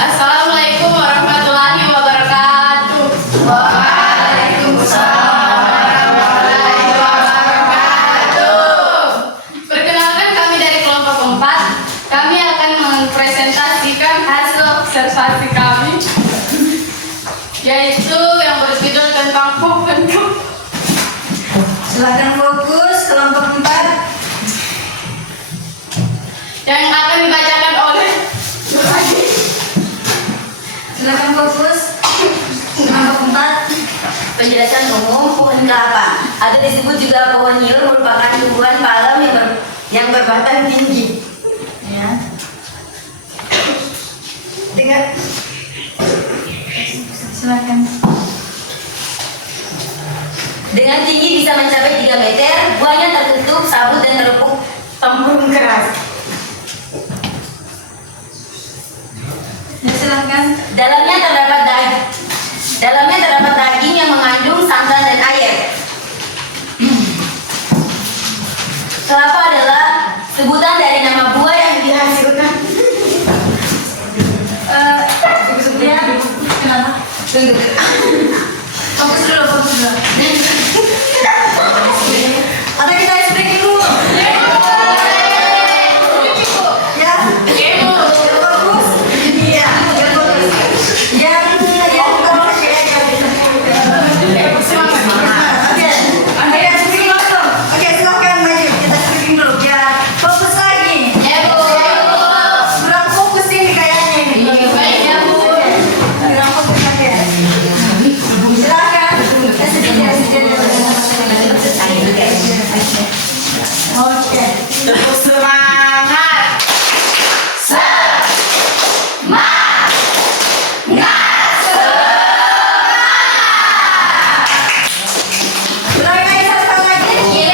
Assalamualaikum warahmatullahi wabarakatuh. Waalaikumsalam warahmatullahi wabarakatuh. Perkenalkan, kami dari kelompok 4. Kami akan mempresentasikan hasil observasi kami, yaitu yang berjudul tentang pohon. Silakan fokus kelompok 4. Yang akan dibacakan oleh Silakan fokus kelompok 4. Penjelasan umum pohon kelapa atau disebut juga pohon nyur merupakan tumbuhan palem yang berbatang tinggi. Ya. Dengar. Silakan. Dengan tinggi bisa mencapai 3 meter, buahnya tertutup sabut dan terpuk tempurung keras. Ya, silakan. Dalamnya terdapat daging yang mengandung santan dan air. Kelapa adalah sebutan dari nama buah yang dihasilkan. Ya, kenapa? Tunggu. Fokus dulu. Atau kita explain dulu. Ya. Fokus. Iya, yang fokus. Yang fokus ya. Oke, speaking langsung. Oke, silakan maju. Kita speaking dulu. Ya, fokus lagi. Kurang fokus ini kayaknya ini. Kurang fokus lagi. Silakan. Oke. Tepuk semangat. Ulangi lagi satu kali lagi.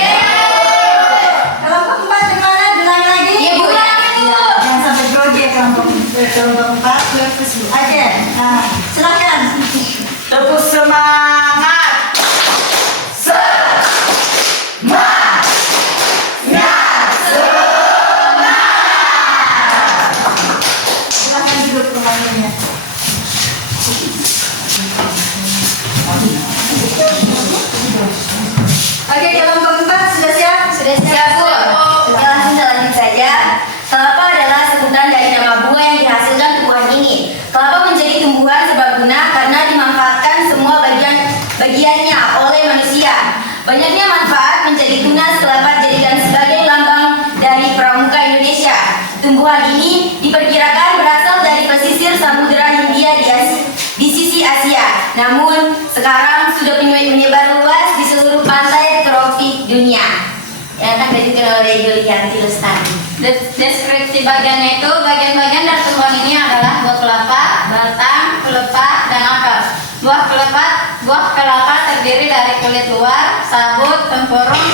Kelompok 4 di mana? Ulangi lagi. Jangan sampai grogi ya kelompok 4. Oke. Nah, silakan. Tepuk semangat. Silakan duduk pemainnya. Oke, kelompok 4 sudah siap? Sudah siap, Bu. Oke, kita lanjut saja. Kelapa adalah sebutan dari nama buah yang dihasilkan tumbuhan ini. Kelapa menjadi tumbuhan serbaguna karena dimanfaatkan semua bagiannya oleh manusia. Banyaknya manfaat menjadi tunas kelapa dijadikan sebagai lambang dari pramuka Indonesia. Tumbuhan ini diperkirakan berasal dari pesisir Samudra Hindia di sisi Asia. Namun sekarang sudah menyebar luas di seluruh pantai tropik dunia. Yang akan dilanjutkan oleh Yulianti Lestari. Deskripsi bagiannya itu, bagian-bagian dari tumbuhan ini adalah buah kelapa, batang, kelopak, dan akar. Buah kelapa terdiri dari kulit luar, sabut, tempurung,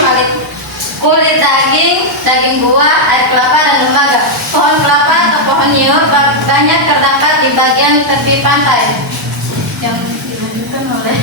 kulit daging buah, air kelapa, dan lembaga. Pohon kelapa atau pohon nyur banyak terdapat di bagian tepi pantai. Yang dilanjutkan oleh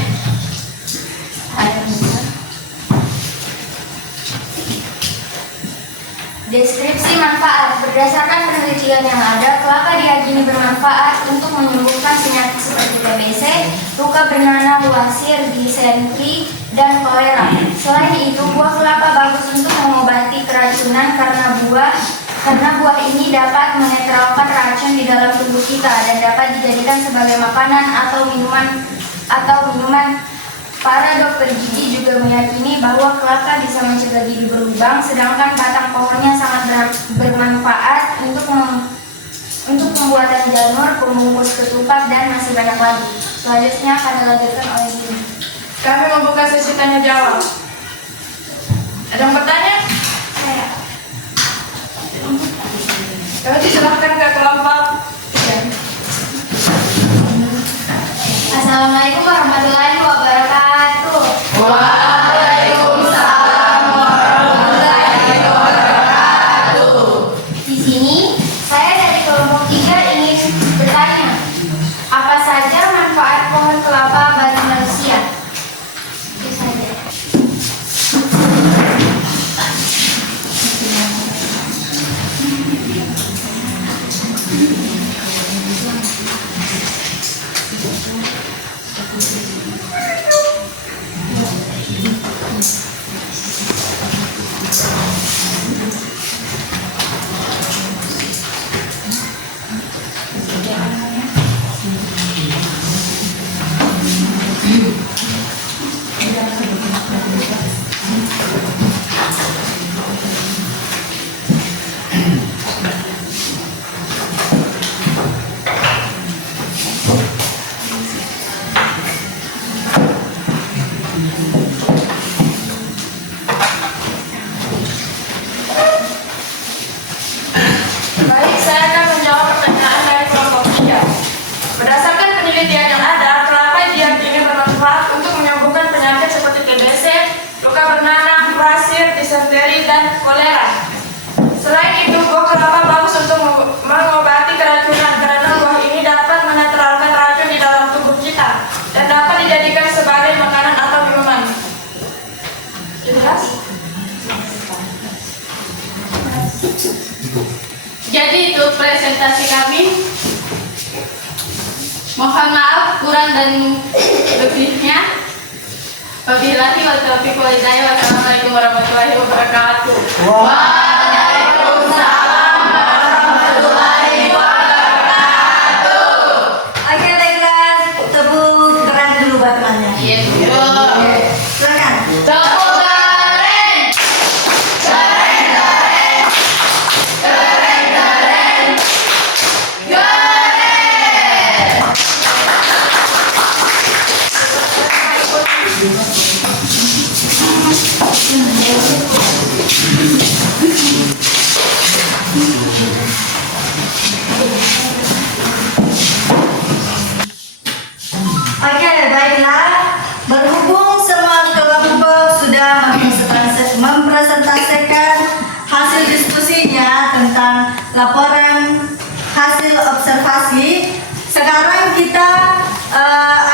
Deskripsi manfaat. Berdasarkan penelitian yang ada, kelapa diyakini bermanfaat untuk menyembuhkan penyakit seperti TBC, luka bernanah, wasir, disentri, dan kolera. Selain itu, buah kelapa bagus untuk mengobati keracunan karena buah ini dapat menetralkan racun di dalam tubuh kita dan dapat dijadikan sebagai makanan atau minuman. Para dokter gigi juga meyakini bahwa kelapa bisa mencegah gigi berlubang, sedangkan batang pohonnya sangat bermanfaat untuk pembuatan janur, pembungkus ketupat, dan masih banyak lagi. Selanjutnya akan dilanjutkan oleh Gini. Kami membuka sesi tanya jawab. Ada yang bertanya? Saya. Kami diserahkan ke kelompok 3. Assalamualaikum warahmatullahi wabarakatuh. Waalaikumsalam warahmatullahi wabarakatuh. Di sini saya dari kelompok 3 ingin bertanya, apa saja manfaat pohon kelapa bagi manusia? Itu saja. Baik, saya akan menjawab pertanyaan dari kelompok 3. Berdasarkan penelitian yang ada, kelapa diyakini bermanfaat untuk menyembuhkan penyakit seperti TBC, luka bernanah, wasir, disenteri, dan kolera. Selain itu, buah kelapa bagus untuk mengobati keracunan karena buah ini dapat menetralkan racun di dalam tubuh kita dan dapat dijadikan sebagai makanan atau minuman. Jelas? Jadi itu presentasi kami. Mohon maaf kurang dan lebihnya. Wabillahi wa taufiq wal hidayah. Wassalamualaikum warahmatullahi wabarakatuh. Waalaikumsalam warahmatullahi wabarakatuh. Oke, baiklah, tepuk keren dulu buat temannya. Iya. Silakan. Tepuk keren. Keren, keren. Keren, keren. Keren. Oke, baiklah. Berhubung semua kelompok sudah mempresentasikan hasil diskusinya tentang laporan hasil observasi, sekarang kita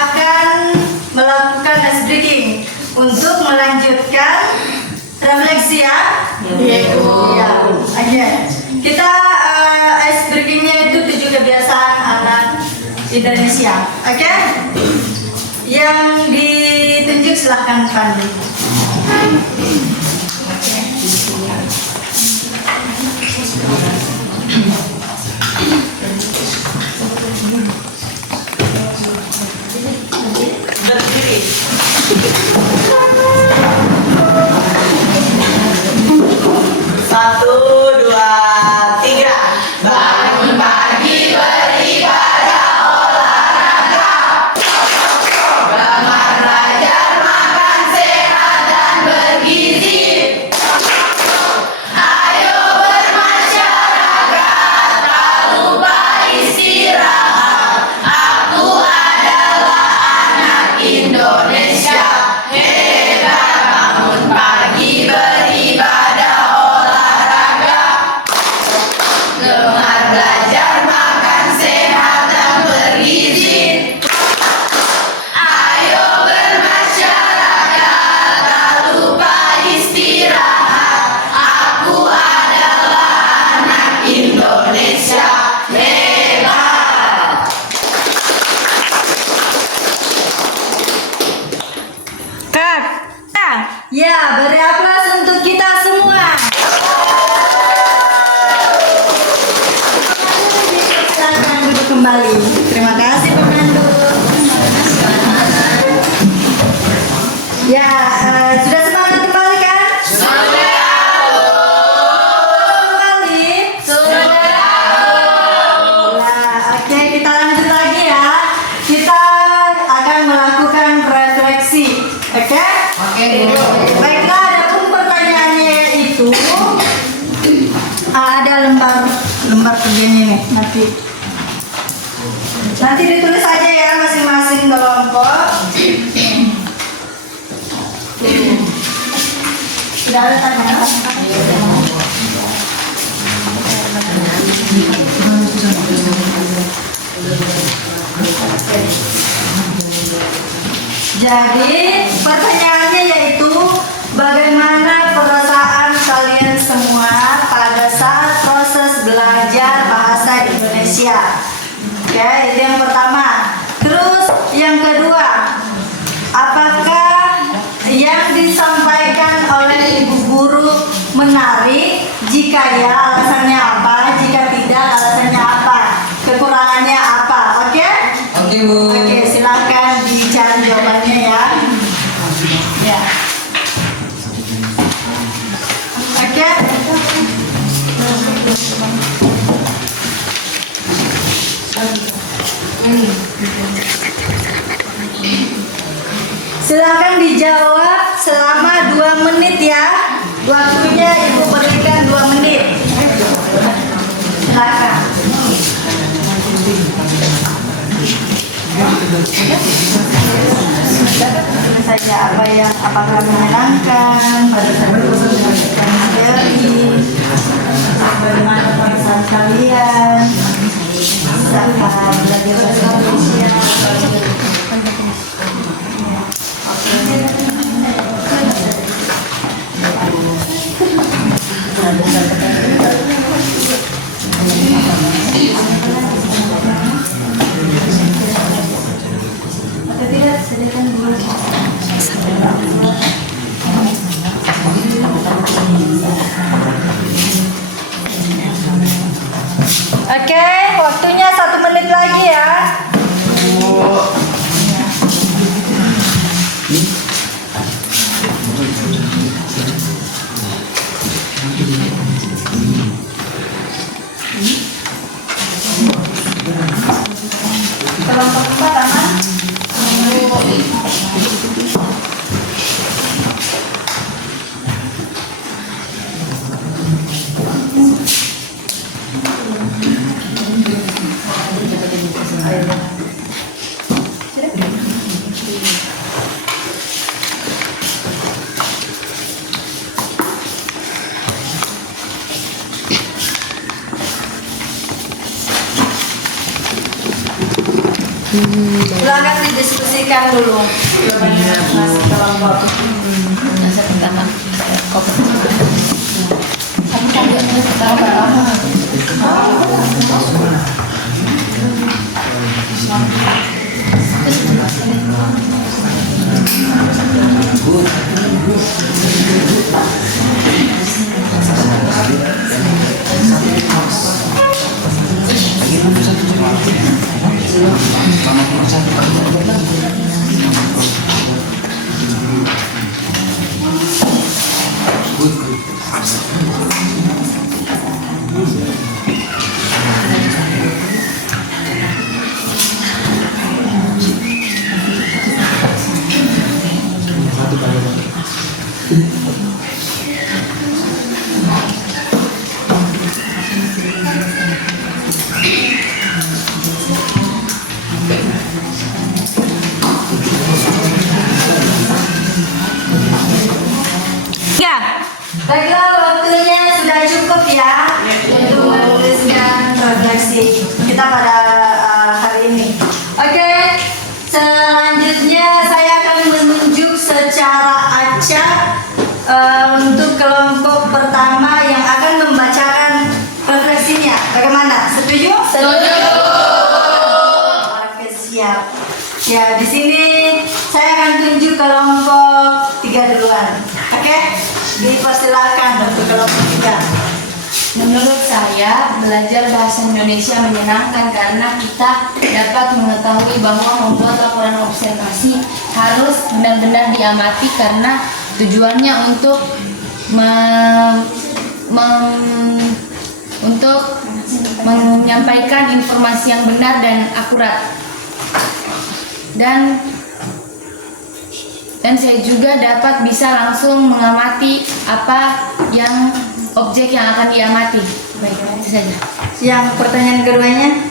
akan melakukan ice breaking untuk melanjutkan refleksi ya. Iya. Oke. Kita ice breakingnya itu 7 kebiasaan anak Indonesia. Oke? Yang ditunjuk silahkan Pandi. Berdiri. Satu, dua, tiga. Bangun pagi beribadah olahraga. Belajar makan sehat dan bergizi. Ayo bermasyarakat Ya, beri aplaus untuk kita semua. Silakan duduk kembali. Terima kasih pemandu. Ya, sudah semangat kembali kan? Kembali? Nah, oke, kita lanjut lagi ya. Kita akan melakukan refleksi. Oke? Baiklah, adapun pertanyaannya itu ada lembar kerjanya nih, nanti ditulis aja ya masing-masing kelompok. Sudah ada tanya? Jadi pertanyaannya yaitu bagaimana perasaan kalian semua pada saat proses belajar bahasa Indonesia? Oke, itu yang pertama. Terus yang kedua, apakah yang disampaikan oleh ibu guru menarik? Jika ya, alasannya apa? Jika tidak, alasannya apa? Kekurangannya apa? Oke? Oke, Bu. Oke, silakan dicari jawabannya ya. Ya. Oke. Silakan dijawab selama 2 menit ya. Waktunya Ibu berikan 2 menit. Silakan. Saja apakah menyenangkan pada saat belajar materi, bagaimana perasaan kalian saat belajar bahasa Indonesia. Atau tidak, sediakan dulu. Oke, waktunya 1 menit lagi ya. Kelompok 4 aman? Silakan didiskusikan dulu. Masih kelompok. Baiklah, waktunya sudah cukup ya untuk menuliskan refleksi kita pada hari ini. Oke, selanjutnya saya akan menunjuk secara acak untuk kelompok pertama yang akan membacakan refleksinya. Bagaimana? Setuju? Setuju. Oke, siap. Ya, di sini saya akan tunjuk kelompok 3 duluan. Dipersilakan untuk kelompok 3. Menurut saya, belajar bahasa Indonesia menyenangkan karena kita dapat mengetahui bahwa membuat laporan observasi harus benar-benar diamati karena tujuannya untuk untuk menyampaikan informasi yang benar dan akurat. Dan saya juga dapat bisa langsung mengamati apa yang objek yang akan diamati. Baik, itu saja. Yang pertanyaan keduanya?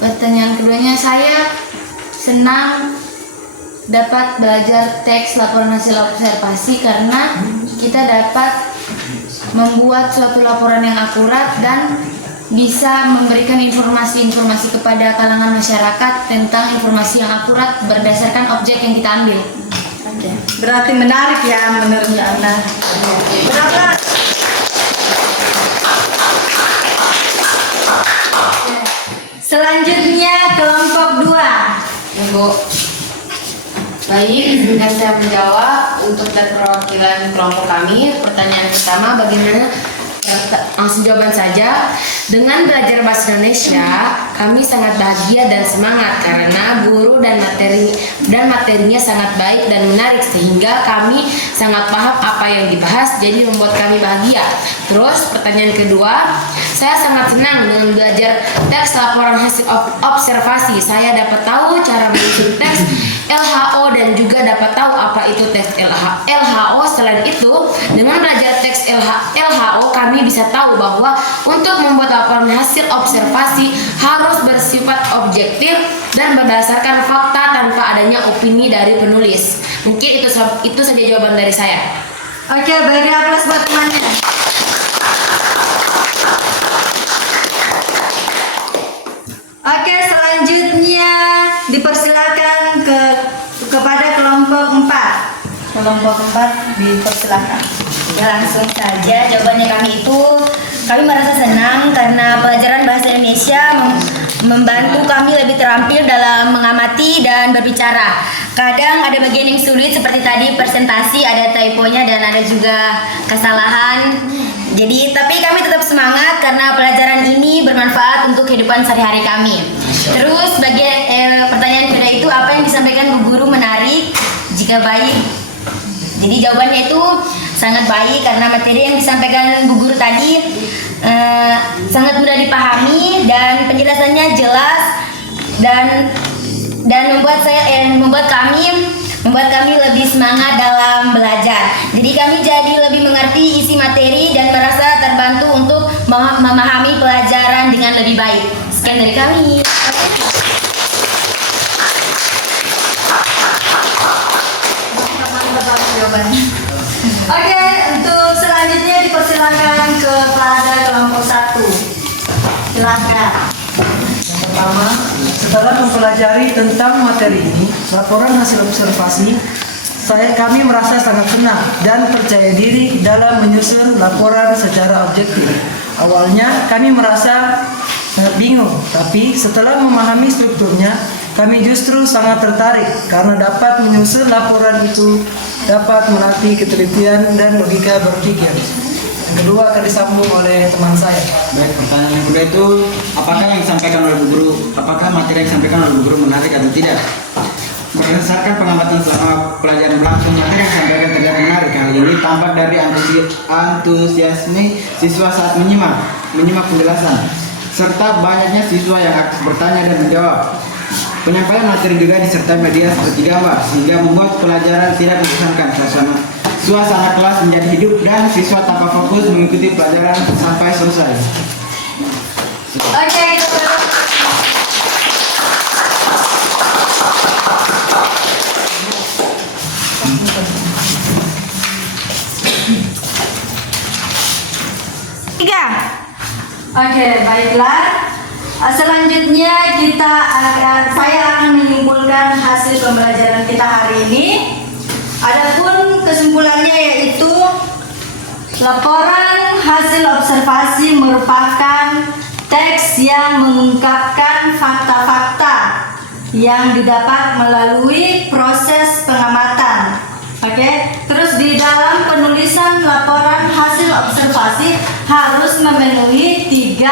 Pertanyaan keduanya, saya senang dapat belajar teks laporan hasil observasi karena kita dapat membuat suatu laporan yang akurat dan bisa memberikan informasi-informasi kepada kalangan masyarakat tentang informasi yang akurat berdasarkan objek yang kita ambil. Oke. Berarti menarik ya menurut Anda. Berapa? Selanjutnya kelompok 2. Ibu. Baik, izinkan saya menjawab untuk perwakilan kelompok kami. Pertanyaan pertama, bagaimana? Langsung jawaban saja. Dengan belajar bahasa Indonesia, kami sangat bahagia dan semangat karena guru dan materinya sangat baik dan menarik sehingga kami sangat paham apa yang dibahas, jadi membuat kami bahagia. Terus pertanyaan kedua, saya sangat senang dengan belajar teks laporan hasil observasi. Saya dapat tahu cara menyusun teks LHO dan juga dapat tahu apa itu teks LHO. Selain itu, dengan belajar teks LHO kami bisa tahu bahwa untuk membuat laporan hasil observasi harus bersifat objektif dan berdasarkan fakta tanpa adanya opini dari penulis. Mungkin itu saja jawaban dari saya. Oke, beri aplaus buat temannya. Oke, selanjutnya dipersilakan kepada kelompok 4. Kelompok 4 dipersilakan. Ya, langsung saja jawabannya kami merasa senang karena pelajaran bahasa Indonesia membantu kami lebih terampil dalam mengamati dan berbicara. Kadang ada bagian yang sulit seperti tadi presentasi, ada typonya dan ada juga kesalahan. Tapi kami tetap semangat karena pelajaran ini bermanfaat untuk kehidupan sehari-hari kami. Terus pertanyaan kedua itu, apa yang disampaikan Bu Guru menarik? Jika baik, jadi jawabannya itu sangat baik karena materi yang disampaikan Bu Guru tadi sangat mudah dipahami dan penjelasannya jelas dan membuat kami lebih semangat dalam belajar. Jadi kami jadi lebih mengerti isi materi dan merasa terbantu untuk memahami pelajaran dengan lebih baik. Sekian dari kami. Oke, untuk selanjutnya dipersilakan kepada kelompok 1. Silakan. Yang pertama, setelah mempelajari tentang materi ini, laporan hasil observasi, kami merasa sangat senang dan percaya diri dalam menyusun laporan secara objektif. Awalnya kami merasa sangat bingung, tapi setelah memahami strukturnya, kami justru sangat tertarik karena dapat menyusun laporan itu dapat melatih ketelitian dan logika berpikir. Yang kedua akan disambung oleh teman saya. Baik, pertanyaan yang kedua itu, apakah yang disampaikan oleh Bu Guru, apakah materi yang disampaikan oleh Bu Guru menarik atau tidak? Berdasarkan pengamatan selama pelajaran berlangsung, materi yang disampaikan terlihat menarik. Hal ini tampak dari antusiasme siswa saat menyimak penjelasan, serta banyaknya siswa yang aktif bertanya dan menjawab. Penyampaian materi juga disertai media seperti gambar, sehingga membuat pelajaran tidak membosankan. Suasana kelas menjadi hidup dan siswa tanpa fokus mengikuti pelajaran sampai selesai. Oke, Oke, baiklah. Selanjutnya saya akan menyimpulkan hasil pembelajaran kita hari ini. Adapun kesimpulannya yaitu laporan hasil observasi merupakan teks yang mengungkapkan fakta-fakta yang didapat melalui proses pengamatan Oke, terus di dalam penulisan laporan hasil observasi harus memenuhi 3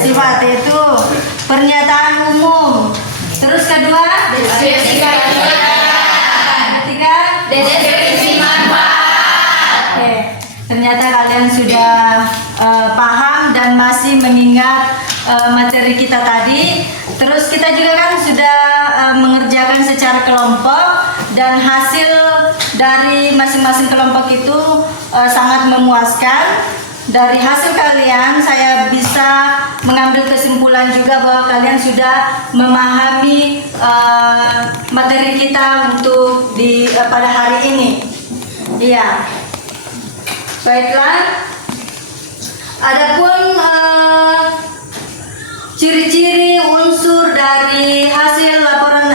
sifat, yaitu pernyataan umum. Terus kedua, Deskripsi manfaat. Oke, ternyata kalian sudah paham dan masih mengingat materi kita tadi. Terus kita juga kan sudah mengerjakan secara kelompok dan hasil dari masing-masing kelompok itu sangat memuaskan. Dari hasil kalian saya bisa mengambil kesimpulan juga bahwa kalian sudah memahami materi kita untuk pada hari ini. Iya. Baiklah. Adapun ciri-ciri unsur dari hasil laporan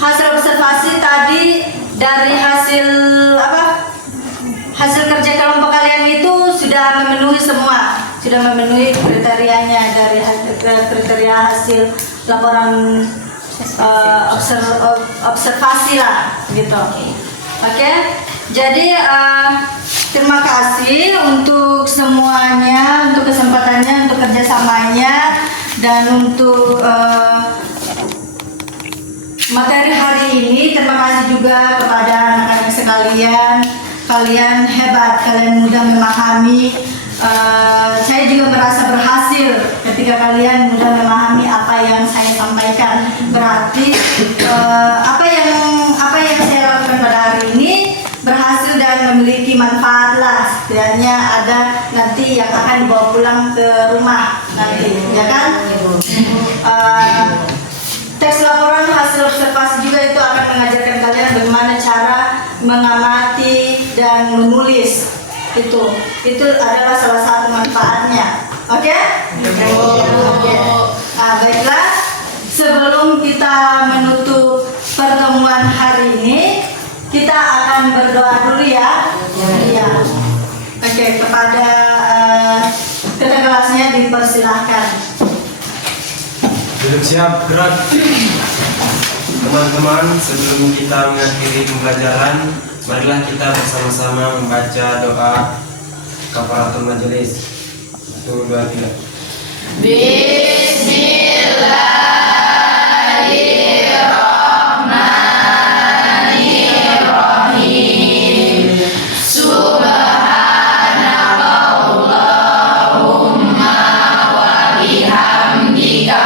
hasil observasi tadi, dari hasil hasil kerja kelompok kalian itu sudah memenuhi semua, sudah memenuhi kriterianya dari kriteria hasil laporan observasi lah gitu. Oke, jadi terima kasih untuk semuanya, untuk kesempatannya, untuk kerjasamanya, dan untuk materi hari ini. Terima kasih juga kepada anak-anak sekalian. Kalian hebat, kalian mudah memahami. Saya juga merasa berhasil ketika kalian mudah memahami apa yang saya sampaikan. Berarti apa yang saya lakukan pada hari ini berhasil dan memiliki manfaat lah. Setidaknya ada nanti yang akan dibawa pulang ke rumah nanti, ya kan? Teks laporan hasil observasi juga itu akan mengajarkan kalian bagaimana cara mengamati dan menulis. Itu adalah salah satu manfaatnya. Oke? Oke. Nah, baiklah. Sebelum kita menutup pertemuan hari ini, kita akan berdoa dulu ya. Ya. Oke, kepada ketua kelasnya dipersilahkan. Duduk siap, gerak. Teman-teman, sebelum kita mengakhiri pembelajaran, marilah kita bersama-sama membaca doa kafaratul majelis. 1, 2, 3. Bismillahirrahmanirrahim. Subhanakallahumma wa bihamdika.